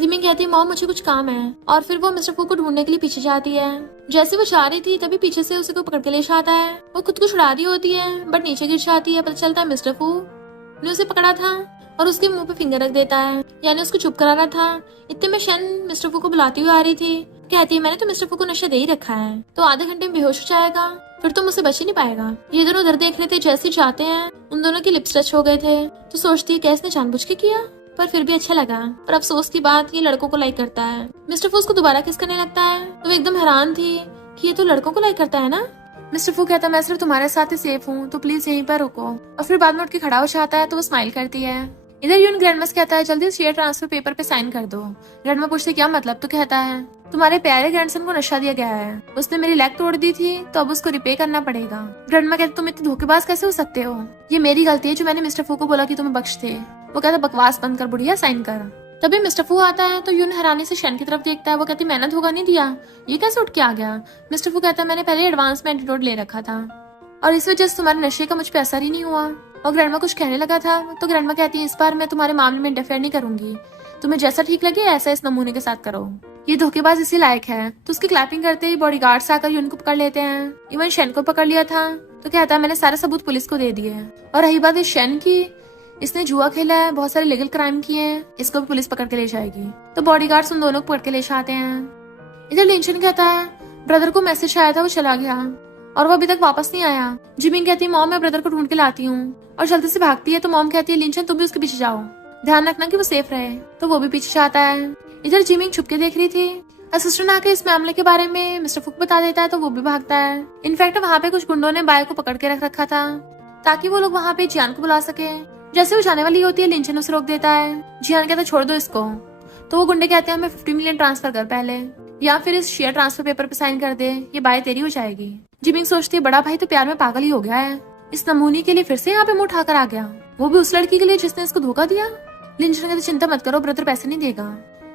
जिमी कहती है मॉम मुझे कुछ काम है, और फिर वो मिस्टर फू को ढूंढने के लिए पीछे जाती है। जैसे वो जा रही थी तभी पीछे से उसे को पकड़ के ले जाता है। वो खुद को छुड़ा रही होती है बट नीचे गिर जाती है। पता चलता है मिस्टर फू ने उसे पकड़ा था और उसके मुंह पे फिंगर रख देता है, यानी उसको चुप करा रहा था। इतने में शैन मिस्टर फू को बुलाती हुई आ रही थी, कहती है मैंने तो मिस्टर फू को नशा दे ही रखा है, तो आधे घंटे में बेहोश हो जाएगा, फिर तो मुझसे बच ही नहीं पाएगा। ये दोनों उधर देख रहे थे, जैसे जाते हैं उन दोनों के लिप्स टच हो गए थे। तो सोचती है क्या इसने जानबूझ के किया, पर फिर भी अच्छा लगा। पर अफसोस की बात ये लड़कों को लाइक करता है। मिस्टर फू उसको दोबारा किस करने लगता है तो एकदम हैरान थी कि ये तो लड़कों को लाइक करता है ना। मिस्टर फू कहता है मैं सिर्फ तुम्हारे साथ ही सेफ हूँ, तो प्लीज यहीं पर रुको, और फिर बाद में उठ के खड़ा हो जाता है। तो वो स्माइल करती है। इधर यून ग्रैंडमा से कहता है जल्दी शेयर ट्रांसफर पेपर पे साइन कर दो। ग्रैंडमा पूछती क्या मतलब। तो कहता है तुम्हारे प्यारे ग्रैंडसन को नशा दिया गया है, उसने मेरी लेग तोड़ दी थी तो अब उसको रिपे करना पड़ेगा। ग्रैंडमा कहते तुम इतने धोखेबाज कैसे हो सकते हो, ये मेरी गलती है जो मैंने मिस्टर फू को बोला कि तुम्हें बख्श थे। वो कहता बकवास बंद कर बुढ़िया, साइन कर। तभी मिस्टर फू आता है तो यून हैरानी से शैन की तरफ देखता है। वो कहती मैंने धोखा नहीं दिया, ये कैसे उठ के आ गया। मिस्टर फू कहता है मैंने पहले एडवांस में एंटीडोट ले रखा था और इस वजह से तुम्हारे नशे का मुझ पे असर ही नहीं हुआ। और ग्रैंडमा कुछ कहने लगा था तो ग्रैंडमा कहती है इस बार मैं तुम्हारे मामले में इंटरफेयर नहीं करूंगी, तुम्हें जैसा ठीक लगे ऐसा इस नमूने के साथ करो, ये धोखेबाज इसी लायक है। तो उसकी क्लैपिंग करते ही बॉडीगार्ड्स आकर यून को पकड़ लेते हैं। इवन शैन को पकड़ लिया था तो कहता है मैंने सारे सबूत पुलिस को दे दिए हैं। और रही बात इस शेन की, इसने जुआ खेला है, बहुत सारे लीगल क्राइम किए हैं, इसको भी पुलिस पकड़ के ले जाएगी। तो बॉडीगार्ड्स उन दोनों को पकड़ के ले जाते हैं। इधर लिंचन कहता है ब्रदर को मैसेज आया था, वो चला गया और वो अभी तक वापस नहीं आया। जिमिंग कहती है मॉम मैं ब्रदर को ढूंढ के लाती हूँ और जल्दी से भागती है। तो मॉम कहती है लिंचन तुम भी उसके पीछे जाओ, ध्यान रखना कि वो सेफ रहे। तो वो भी पीछे जाता है। इधर जिमिंग छुप के देख रही थी। असिस्टेंट आके इस मामले के बारे में मिस्टर फुक बता देता है तो वो भी भागता है। इनफैक्ट वहाँ पे कुछ गुंडों ने बाय को पकड़ के रख रखा था ताकि वो लोग वहाँ पे जियान को बुला सके। जैसे वो जाने वाली होती है लिंचन उसे रोक देता है। जियान कहता है छोड़ दो इसको। तो वो गुंडे कहते हैं हमें 50 मिलियन ट्रांसफर कर पहले, या फिर इस शेयर ट्रांसफर पेपर पे साइन कर दे, ये बाय तेरी हो जाएगी। जिमिंग सोचती है बड़ा भाई तो प्यार में पागल ही हो गया है, इस नमूने के लिए फिर से यहाँ पे मुंह उठाकर आ गया, वो भी उस लड़की के लिए जिसने इसको धोखा दिया। लिंचन कहते चिंता मत करो ब्रदर पैसे नहीं देगा।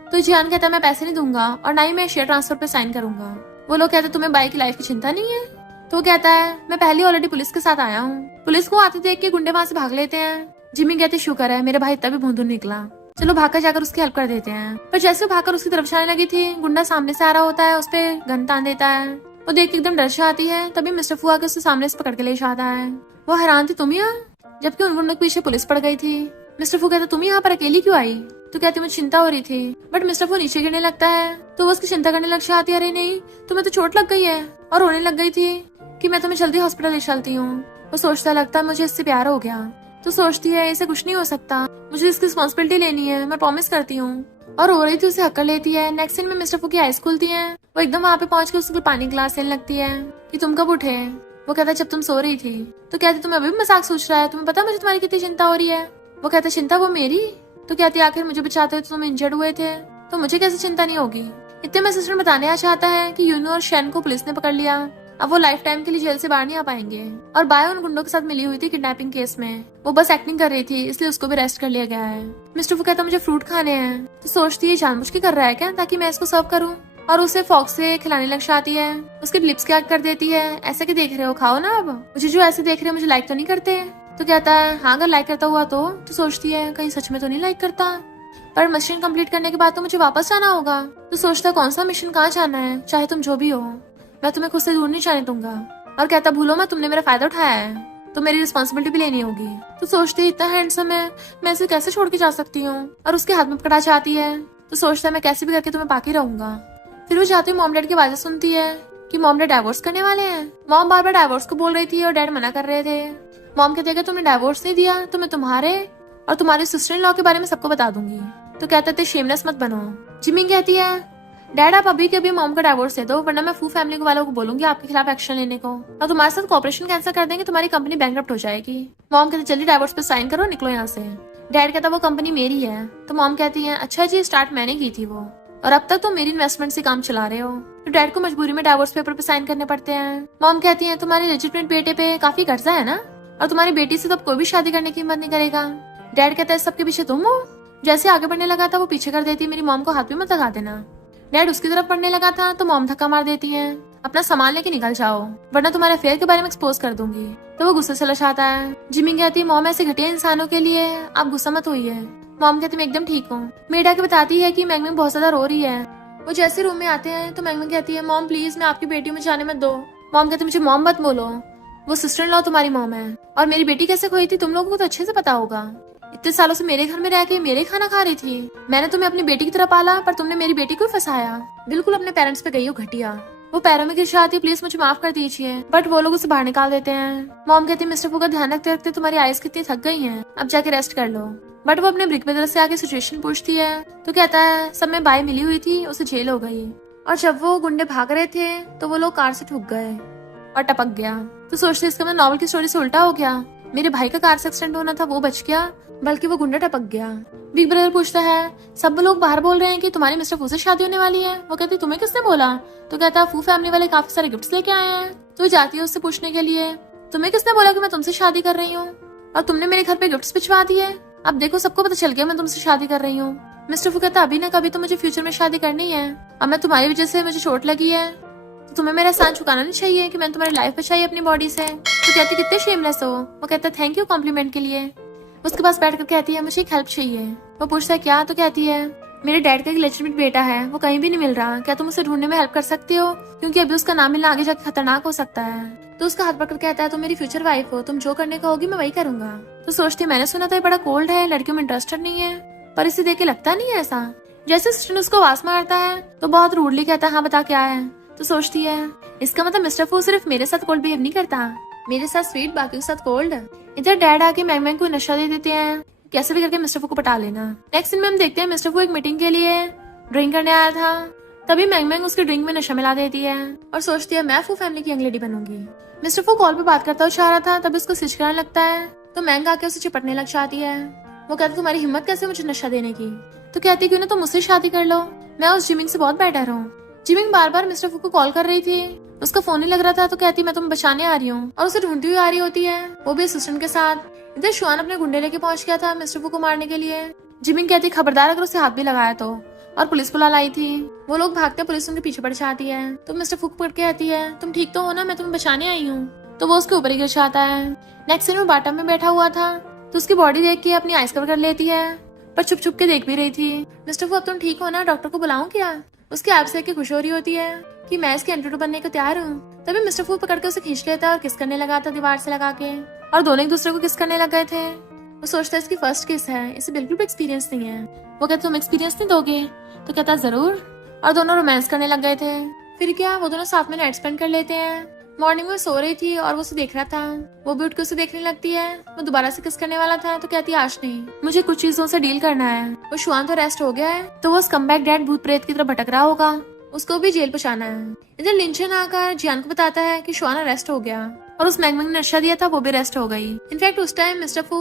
तो जियान कहता है मैं पैसे नहीं दूंगा और ना ही मैं शेयर ट्रांसफर पे साइन करूंगा। वो लोग कहते तुम्हें बाई की लाइफ की चिंता नहीं है। तो वो कहता है मैं पहले ऑलरेडी पुलिस के साथ आया हूँ। पुलिस को आते देख के गुंडे वहां से भाग लेते हैं। जिमी कहते शुक्र है मेरे भाई तभी भूंदू निकला, चलो भागकर जाकर उसकी हेल्प कर देते हैं। पर जैसे वो भागकर उसकी तरफ जाने लगी थी, गुंडा सामने से आ रहा होता है, उस पर गन तान देता है। वो देख के एकदम डर से आती है। तभी मिस्टर फू आकर उसके सामने से पकड़ के ले जाता है। वो हैरान थी तुम यहाँ, जबकि उन गुंडों के पीछे पुलिस पड़ गई थी। मिस्टर फू कहता तुम यहाँ पर अकेली क्यों आई। तो कहती मुझे चिंता हो रही थी। बट मिस्टर फू नीचे गिरने लगता है तो वो उसकी चिंता करने लग जाती है। अरे नहीं तुम्हें तो चोट लग गई है, और रोने लग गई थी कि मैं तुम्हें जल्दी हॉस्पिटल ले चलती हूँ। वो सोचता लगता है मुझे इससे प्यार हो गया। तो सोचती है ऐसे कुछ नहीं हो सकता, मुझे इसकी रिस्पॉन्सिबिलिटी लेनी है, मैं प्रॉमिस करती हूँ। और रो रही थी उसे हक कर लेती है। नेक्स्ट सीन में मिस्टर फू की आईज खुलती है। वो एकदम वहाँ पे पहुंच के उसके पानी गिलास देने लगती है कि तुम कब उठे। वो कहता है जब तुम सो रही थी। तो कहती तुम अभी भी मजाक सोच रहा है, तुम्हें पता मुझे तुम्हारी कितनी चिंता हो रही है। वो कहता चिंता वो मेरी। तो कहती आखिर मुझे बचाते हुए तो तुम इंजर्ड हुए थे, तो मुझे कैसे चिंता नहीं होगी। इतने में सिस्टर बताने आ चाहता है कि यूनो और शैन को पुलिस ने पकड़ लिया, अब वो लाइफ टाइम के लिए जेल से बाहर नहीं आ पाएंगे। और बाय उन गुंडों के साथ मिली हुई थी किडनैपिंग केस में, वो बस एक्टिंग कर रही थी इसलिए उसको भी अरेस्ट कर लिया गया है। मिस्टर फू कहता मुझे फ्रूट खाने हैं। तो सोचती है जानबूझ के कर रहा है क्या ताकि मैं इसको सर्व करूँ, और उसे फॉक्स से खिलाने लग जाती है। उसके लिप्स क्या कर देती है, ऐसे क्या देख रहे हो, खाओ ना। अब मुझे जो ऐसे देख रहे हो मुझे लाइक तो नहीं करते। तो कहता है हाँ अगर लाइक करता हुआ तो सोचती है कहीं सच में तो नहीं लाइक करता, पर मिशन कंप्लीट करने के बाद तो मुझे वापस जाना होगा। तो सोचता कौन सा मिशन कहाँ जाना है, चाहे तुम जो भी हो, मैं तुम्हें खुद से दूर नहीं जाने दूंगा। और कहता भूलो मत तुमने मेरा फायदा उठाया है तो मेरी रिस्पॉन्सिबिलिटी भी लेनी होगी। तो सोचती इतना हैंडसम है, मैं इसे कैसे छोड़ के जा सकती हूँ, और उसके हाथ में पकड़ा चाहती है। तो सोचता है मैं कैसे भी करके तुम्हें पाके रहूंगा। फिर वो जाती हुई मॉम डैड की बातें सुनती है कि मॉम डैड डाइवोर्स करने वाले हैं। मॉम बार बार डाइवोर्स को बोल रही थी और डैड मना कर रहे थे। मॉम कहते तुमने डाइवोर्स नहीं दिया तो मैं तुम्हारे और तुम्हारे सिस्टर इन लॉ के बारे में सबको बता दूंगी। तो कहते थे शेमलेस मत बनो। जिमी कहती है डैड आप अभी के अभी मॉम का डाइवोर्स दे दो, वरना मैं फू फैमिली वालों को बोलूंगी आपके खिलाफ एक्शन लेने को, और तुम्हारे साथ कॉपरेशन कैंसिल कर देंगे, तुम्हारी कंपनी बैंकरप्ट हो जाएगी। मॉम कहती जल्दी डाइवोर्स पे साइन करो, निकलो यहाँ से। डैड कहता वो कंपनी मेरी है। तो मॉम कहती है अच्छा जी स्टार्ट मैंने की थी वो, और अब तक तो मेरी इन्वेस्टमेंट से काम चला रहे हो। तो डैड को मजबूरी में डाइवोर्स पेपर पे साइन करने पड़ते हैं। मॉम कहती है तुम्हारे लेजिटिमेट बेटे पे काफी कर्जा है ना, और तुम्हारी बेटी से तो अब कोई भी शादी करने की हिम्मत नहीं करेगा। डैड कहता है सबके पीछे तुम हो। जैसे आगे बढ़ने लगा था वो पीछे कर देती मेरी मॉम को हाथ भी मत लगा देना। डैड उसकी तरफ बढ़ने लगा था तो मॉम धक्का मार देती है अपना सामान लेके निकल जाओ, वरना तुम्हारे अफेयर के बारे में एक्सपोज कर दूंगी। तो वो गुस्से से लशाता है। जिमी कहती है मॉम ऐसे घटिया इंसानों के लिए आप गुस्सा मत होइए। मॉम कहती मैं एकदम ठीक हूँ। मेड आके बताती है कि मैंगमिंग बहुत ज्यादा रो रही है। वो जैसे रूम में आते हैं तो मैंगमिंग कहती है मॉम प्लीज मैं आपकी बेटी में जाने मत दो। मॉम कहती मुझे मॉम मत बोलो, वो सिस्टर इन लॉ तुम्हारी मॉम है, और मेरी बेटी कैसे खोई थी तुम लोगों को तो अच्छे से पता होगा। इतने सालों से मेरे घर में रह के मेरे खाना खा रही थी, मैंने तुम्हें अपनी बेटी की तरह पाला, पर तुमने मेरी बेटी को फंसाया। बिल्कुल अपने पेरेंट्स पे गई हो घटिया। वो पैरों में गिर जाती है प्लीज मुझे माफ कर दीजिए, बट वो लोग उसे बाहर निकाल देते हैं। मॉम कहती है मिस्टर फू का ध्यान रखते रखते तुम्हारी आइज कितनी थक गई हैं, अब जाके रेस्ट कर लो। बट वो अपने ब्रिक ब्रदर से आके सिचुएशन पूछती है तो कहता है सब में बाई मिली हुई थी, उसे जेल हो गई, और जब वो गुंडे भाग रहे थे तो वो लोग कार से ठुक गए और टपक गया। तो सोचते इसका मतलब नॉवल की स्टोरी से उल्टा हो गया, मेरे भाई का कार से एक्सीडेंट होना था वो बच गया, बल्कि वो गुंडा टपक गया। बिग ब्रदर पूछता है सब लोग बाहर बोल रहे हैं कि तुम्हारी मिस्टर फू से शादी होने वाली है। वो कहती तुम्हें किसने बोला। तो कहता फू फैमिली वाले काफी सारे गिफ्ट्स लेके आए हैं। तो जाती है उससे पूछने के लिए तुम्हें किसने बोला कि मैं तुमसे शादी कर रही हूँ, और तुमने मेरे घर पे गिफ्ट्स भिजवा दिए, अब देखो सबको पता चल गया मैं तुमसे शादी कर रही हूँ। मिस्टर फू कहता अभी ना कभी तो मुझे फ्यूचर में शादी करनी है, अब मैं तुम्हारी वजह से मुझे चोट लगी है तो तुम्हें मेरा एहसान चुकाना नहीं चाहिए कि मैंने तुम्हारी लाइफ बचाई अपनी बॉडी से। तो कहती कितने शेमलेस हो। वो कहता थैंक यू कॉम्प्लीमेंट के लिए। उसके पास बैठकर कहती है मुझे एक हेल्प चाहिए। वो पूछता है क्या। तो कहती है मेरे डैड का एक लेजिटिमेट बेटा है, वो कहीं भी नहीं मिल रहा, क्या तुम उसे ढूंढने में हेल्प कर सकती हो, क्योंकि अभी उसका नाम मिलना आगे जाकर खतरनाक हो सकता है। तो उसका हाथ पकड़ कहता है, तुम मेरी फ्यूचर वाइफ हो, तुम जो करने को होगी मैं वही करूंगा। तो सोचती मैंने सुना था ये बड़ा कोल्ड है, लड़कियों में इंटरेस्टेड नहीं है, पर इसे देख के लगता नहीं है ऐसा। जैसे सिस्टर उसको आवाज मारता है तो बहुत रूडली कहता है, हाँ बता क्या है। तो सोचती है इसका मतलब मिस्टर फू सिर्फ मेरे साथ कोल्ड बिहेव नहीं करता, मेरे साथ स्वीट, बाकी के साथ कोल्ड। इधर डैड आके मैंग को नशा दे देते हैं, कैसे भी करके मिस्टर फू को पटा लेना। नेक्स्ट सीन में हम देखते हैं मिस्टर फू एक मीटिंग के लिए ड्रिंक करने आया था, तभी मैंग उसकी ड्रिंक में नशा मिला देती है और सोचती है मैं फू फैमिली की यंग लेडी बनूंगी। मिस्टर फू कॉल पे बात करता हुआ चाह रहा था, तभी उसको स्विच करने लगता है, तो मैंग आके उसे चिपटने लग जाती है। वो कहती तुम्हारी हिम्मत कैसे मुझे नशा देने की। तो कहती क्यों ना तुम मुझसे शादी कर लो, मैं उस जिमिंग से बहुत बेटर हूँ। जिमिंग बार बार मिस्टर फू को कॉल कर रही थी, उसका फोन ही लग रहा था, तो कहती मैं तुम्हें बचाने आ रही हूँ और उसे ढूंढती हुई आ रही होती है, वो भी असिस्टेंट के साथ। इधर शुआन अपने गुंडे लेके पहुंच गया था मिस्टर फू को मारने के लिए। जिमिंग कहती खबरदार अगर उसे हाथ भी लगाया तो, और पुलिस बुला लाई थी। वो लोग भागते पुलिस उनके पीछे पड़ जाती है, तो मिस्टर फू पकड़ के कहती है तुम ठीक तो हो ना, मैं तुम्हें बचाने आई हूँ। तो वो उसके ऊपर ही गिर जाता है। नेक्स्ट सीन में बाटा में बैठा हुआ था, तो उसकी बॉडी देख के अपनी आइस कवर कर लेती है, पर छुप छुप के देख भी रही थी। मिस्टर फू अब तुम ठीक हो ना, डॉक्टर को बुलाऊं क्या। उसकी ऐप से खुश हो रही होती है कि मैं इसके एंटीडोट बनने को तैयार हूँ। तभी मिस्टर फू पकड़ के उसे खींच लेता है और किस करने लगा था दीवार से लगा के, और दोनों एक दूसरे को किस करने लग गए थे। वो सोचता है इसकी फर्स्ट किस है, इसे बिल्कुल भी एक्सपीरियंस नहीं है। वो कहता तुम एक्सपीरियंस नहीं दोगे, तो कहता जरूर, और दोनों रोमांस करने लग गए थे। फिर क्या वो दोनों साथ में नाइट स्पेंड कर लेते हैं। मॉर्निंग में सो रही थी और वो उसे देख रहा था, वो भी उठ के उसे देखने लगती है। वो दोबारा से किस करने वाला था, तो कहती आज नहीं, मुझे कुछ चीजों से डील करना है। वो शुआन तो अरेस्ट हो गया है, तो वो स्कमबैग डैड भूत प्रेत की तरफ भटक रहा होगा, उसको भी जेल पहुंचाना है। इधर लिंचन आकर जियान को बताता है कि शुआन अरेस्ट हो गया और उस मैंगमैंग ने नशा दिया था, वो भी अरेस्ट हो गई। इनफैक्ट उस टाइम मिस्टर फू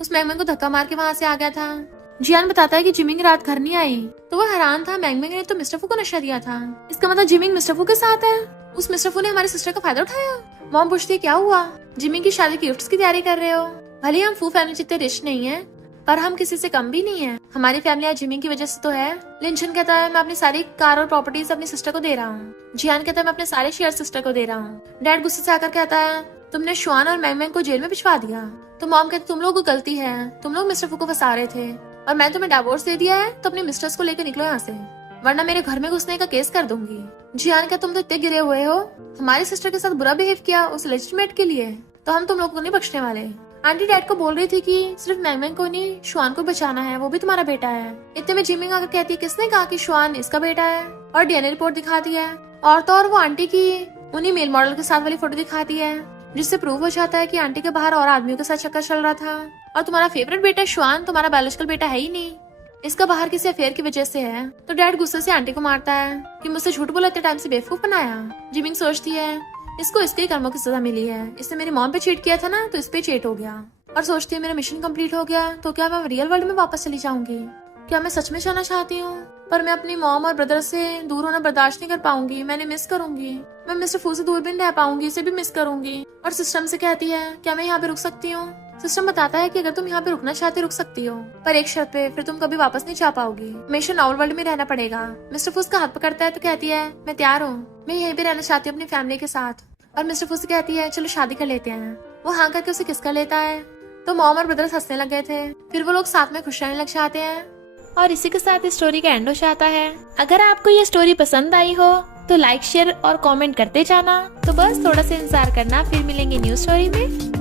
उस मैंगमैंग को धक्का मार के वहाँ से आ गया था। जियान बताता है कि जिमिंग रात घर नहीं आई, तो वो हैरान था, मैंगमैंग ने तो मिस्टर फू को नशा दिया था, इसका मतलब जिमिंग मिस्टर फू के साथ है। उस मिस्टर फू ने हमारी सिस्टर का फायदा उठाया। मॉम पूछती है क्या हुआ, जिमिंग की शादी की गिफ्ट्स की तैयारी कर रहे हो। भले हम फू फैमिली जितने रिच नहीं है, पर हम किसी से कम भी नहीं है, हमारी फैमिली आज जिमिंग की वजह से तो है। लिंचन कहता है मैं अपनी सारी कार और प्रॉपर्टीज अपनी सिस्टर को दे रहा हूँ। जियान कहता है मैं अपने सारे शेयर सिस्टर को दे रहा हूँ। डैड गुस्से से आकर कहता है तुमने शुआन और मैंगमैंग को जेल में भिजवा दिया। तो मॉम कहती तुम लोगों को गलती है, तुम लोग मिस्टर फू को फंसा रहे थे, और मैं तुम्हें डिवोर्स दे दिया है, तो अपने मिस्टर्स को लेकर निकलो यहाँ से, वरना मेरे घर में घुसने का केस कर दूंगी। जियान क्या तुम तो इतने गिरे हुए हो, हमारी सिस्टर के साथ बुरा बिहेव किया उस लेजिटिमेट के लिए, तो हम तुम लोगों को नहीं बख्शने वाले। आंटी डैड को बोल रही थी कि सिर्फ मैंगमैंग को नहीं, शुआन को बचाना है, वो भी तुम्हारा बेटा है। इतने में जिमिंग आकर कहती है किसने कहा कि शुआन इसका बेटा है, और डीएनए रिपोर्ट दिखाती है, और तो और वो आंटी की उन्हीं मेल मॉडल के साथ वाली फोटो दिखाती है, जिससे प्रूव हो जाता है कि आंटी के बाहर और आदमियों के साथ चक्कर चल रहा था, और तुम्हारा फेवरेट बेटा शुआन तुम्हारा बायोलॉजिकल बेटा है ही नहीं, इसका बाहर किसी अफेयर की वजह से है। तो डैड गुस्से से आंटी को मारता है कि मुझसे झूठ बोला, इतने टाइम से बेवकूफ बनाया। जिमिंग सोचती है इसको इसके कर्मों की सजा मिली है, इसने मेरी मॉम पे चीट किया था ना, तो इस पे चीट हो गया। और सोचती है मेरा मिशन कंप्लीट हो गया, तो क्या मैं रियल वर्ल्ड में वापस चली जाऊंगी, क्या मैं सच में जाना चाहती हूँ, पर मैं अपनी मॉम और ब्रदर से दूर होना बर्दाश्त नहीं कर पाऊंगी, मैंने मिस करूंगी, मैं मिस्टर फू से दूर भी नहीं रह पाऊंगी, इसे भी मिस करूंगी। और सिस्टम से कहती है क्या मैं यहाँ पे रुक सकती हूँ। सिस्टम बताता है कि अगर तुम यहाँ पे रुकना चाहते रुक सकती हो, पर एक शर्त पे, फिर तुम कभी वापस नहीं जा पाओगी, हमेशा नॉवल वर्ल्ड में रहना पड़ेगा। मिस्टर फूस का हाथ पकड़ता है, तो कहती है मैं तैयार हूँ, मैं यहीं पे रहना चाहती हूँ अपनी फैमिली के साथ। और मिस्टर फूस कहती है चलो शादी कर लेते हैं। वो हाँ करके उसे किस कर लेता है, तो मॉम और ब्रदर्स हंसने लग गए थे। फिर वो लोग साथ में खुश रहने लग जाते हैं, और इसी के साथ इस स्टोरी का एंड हो जाता है। अगर आपको ये स्टोरी पसंद आई हो तो लाइक शेयर और कमेंट करते जाना। तो बस थोड़ा सा इंतजार करना, फिर मिलेंगे न्यू स्टोरी में।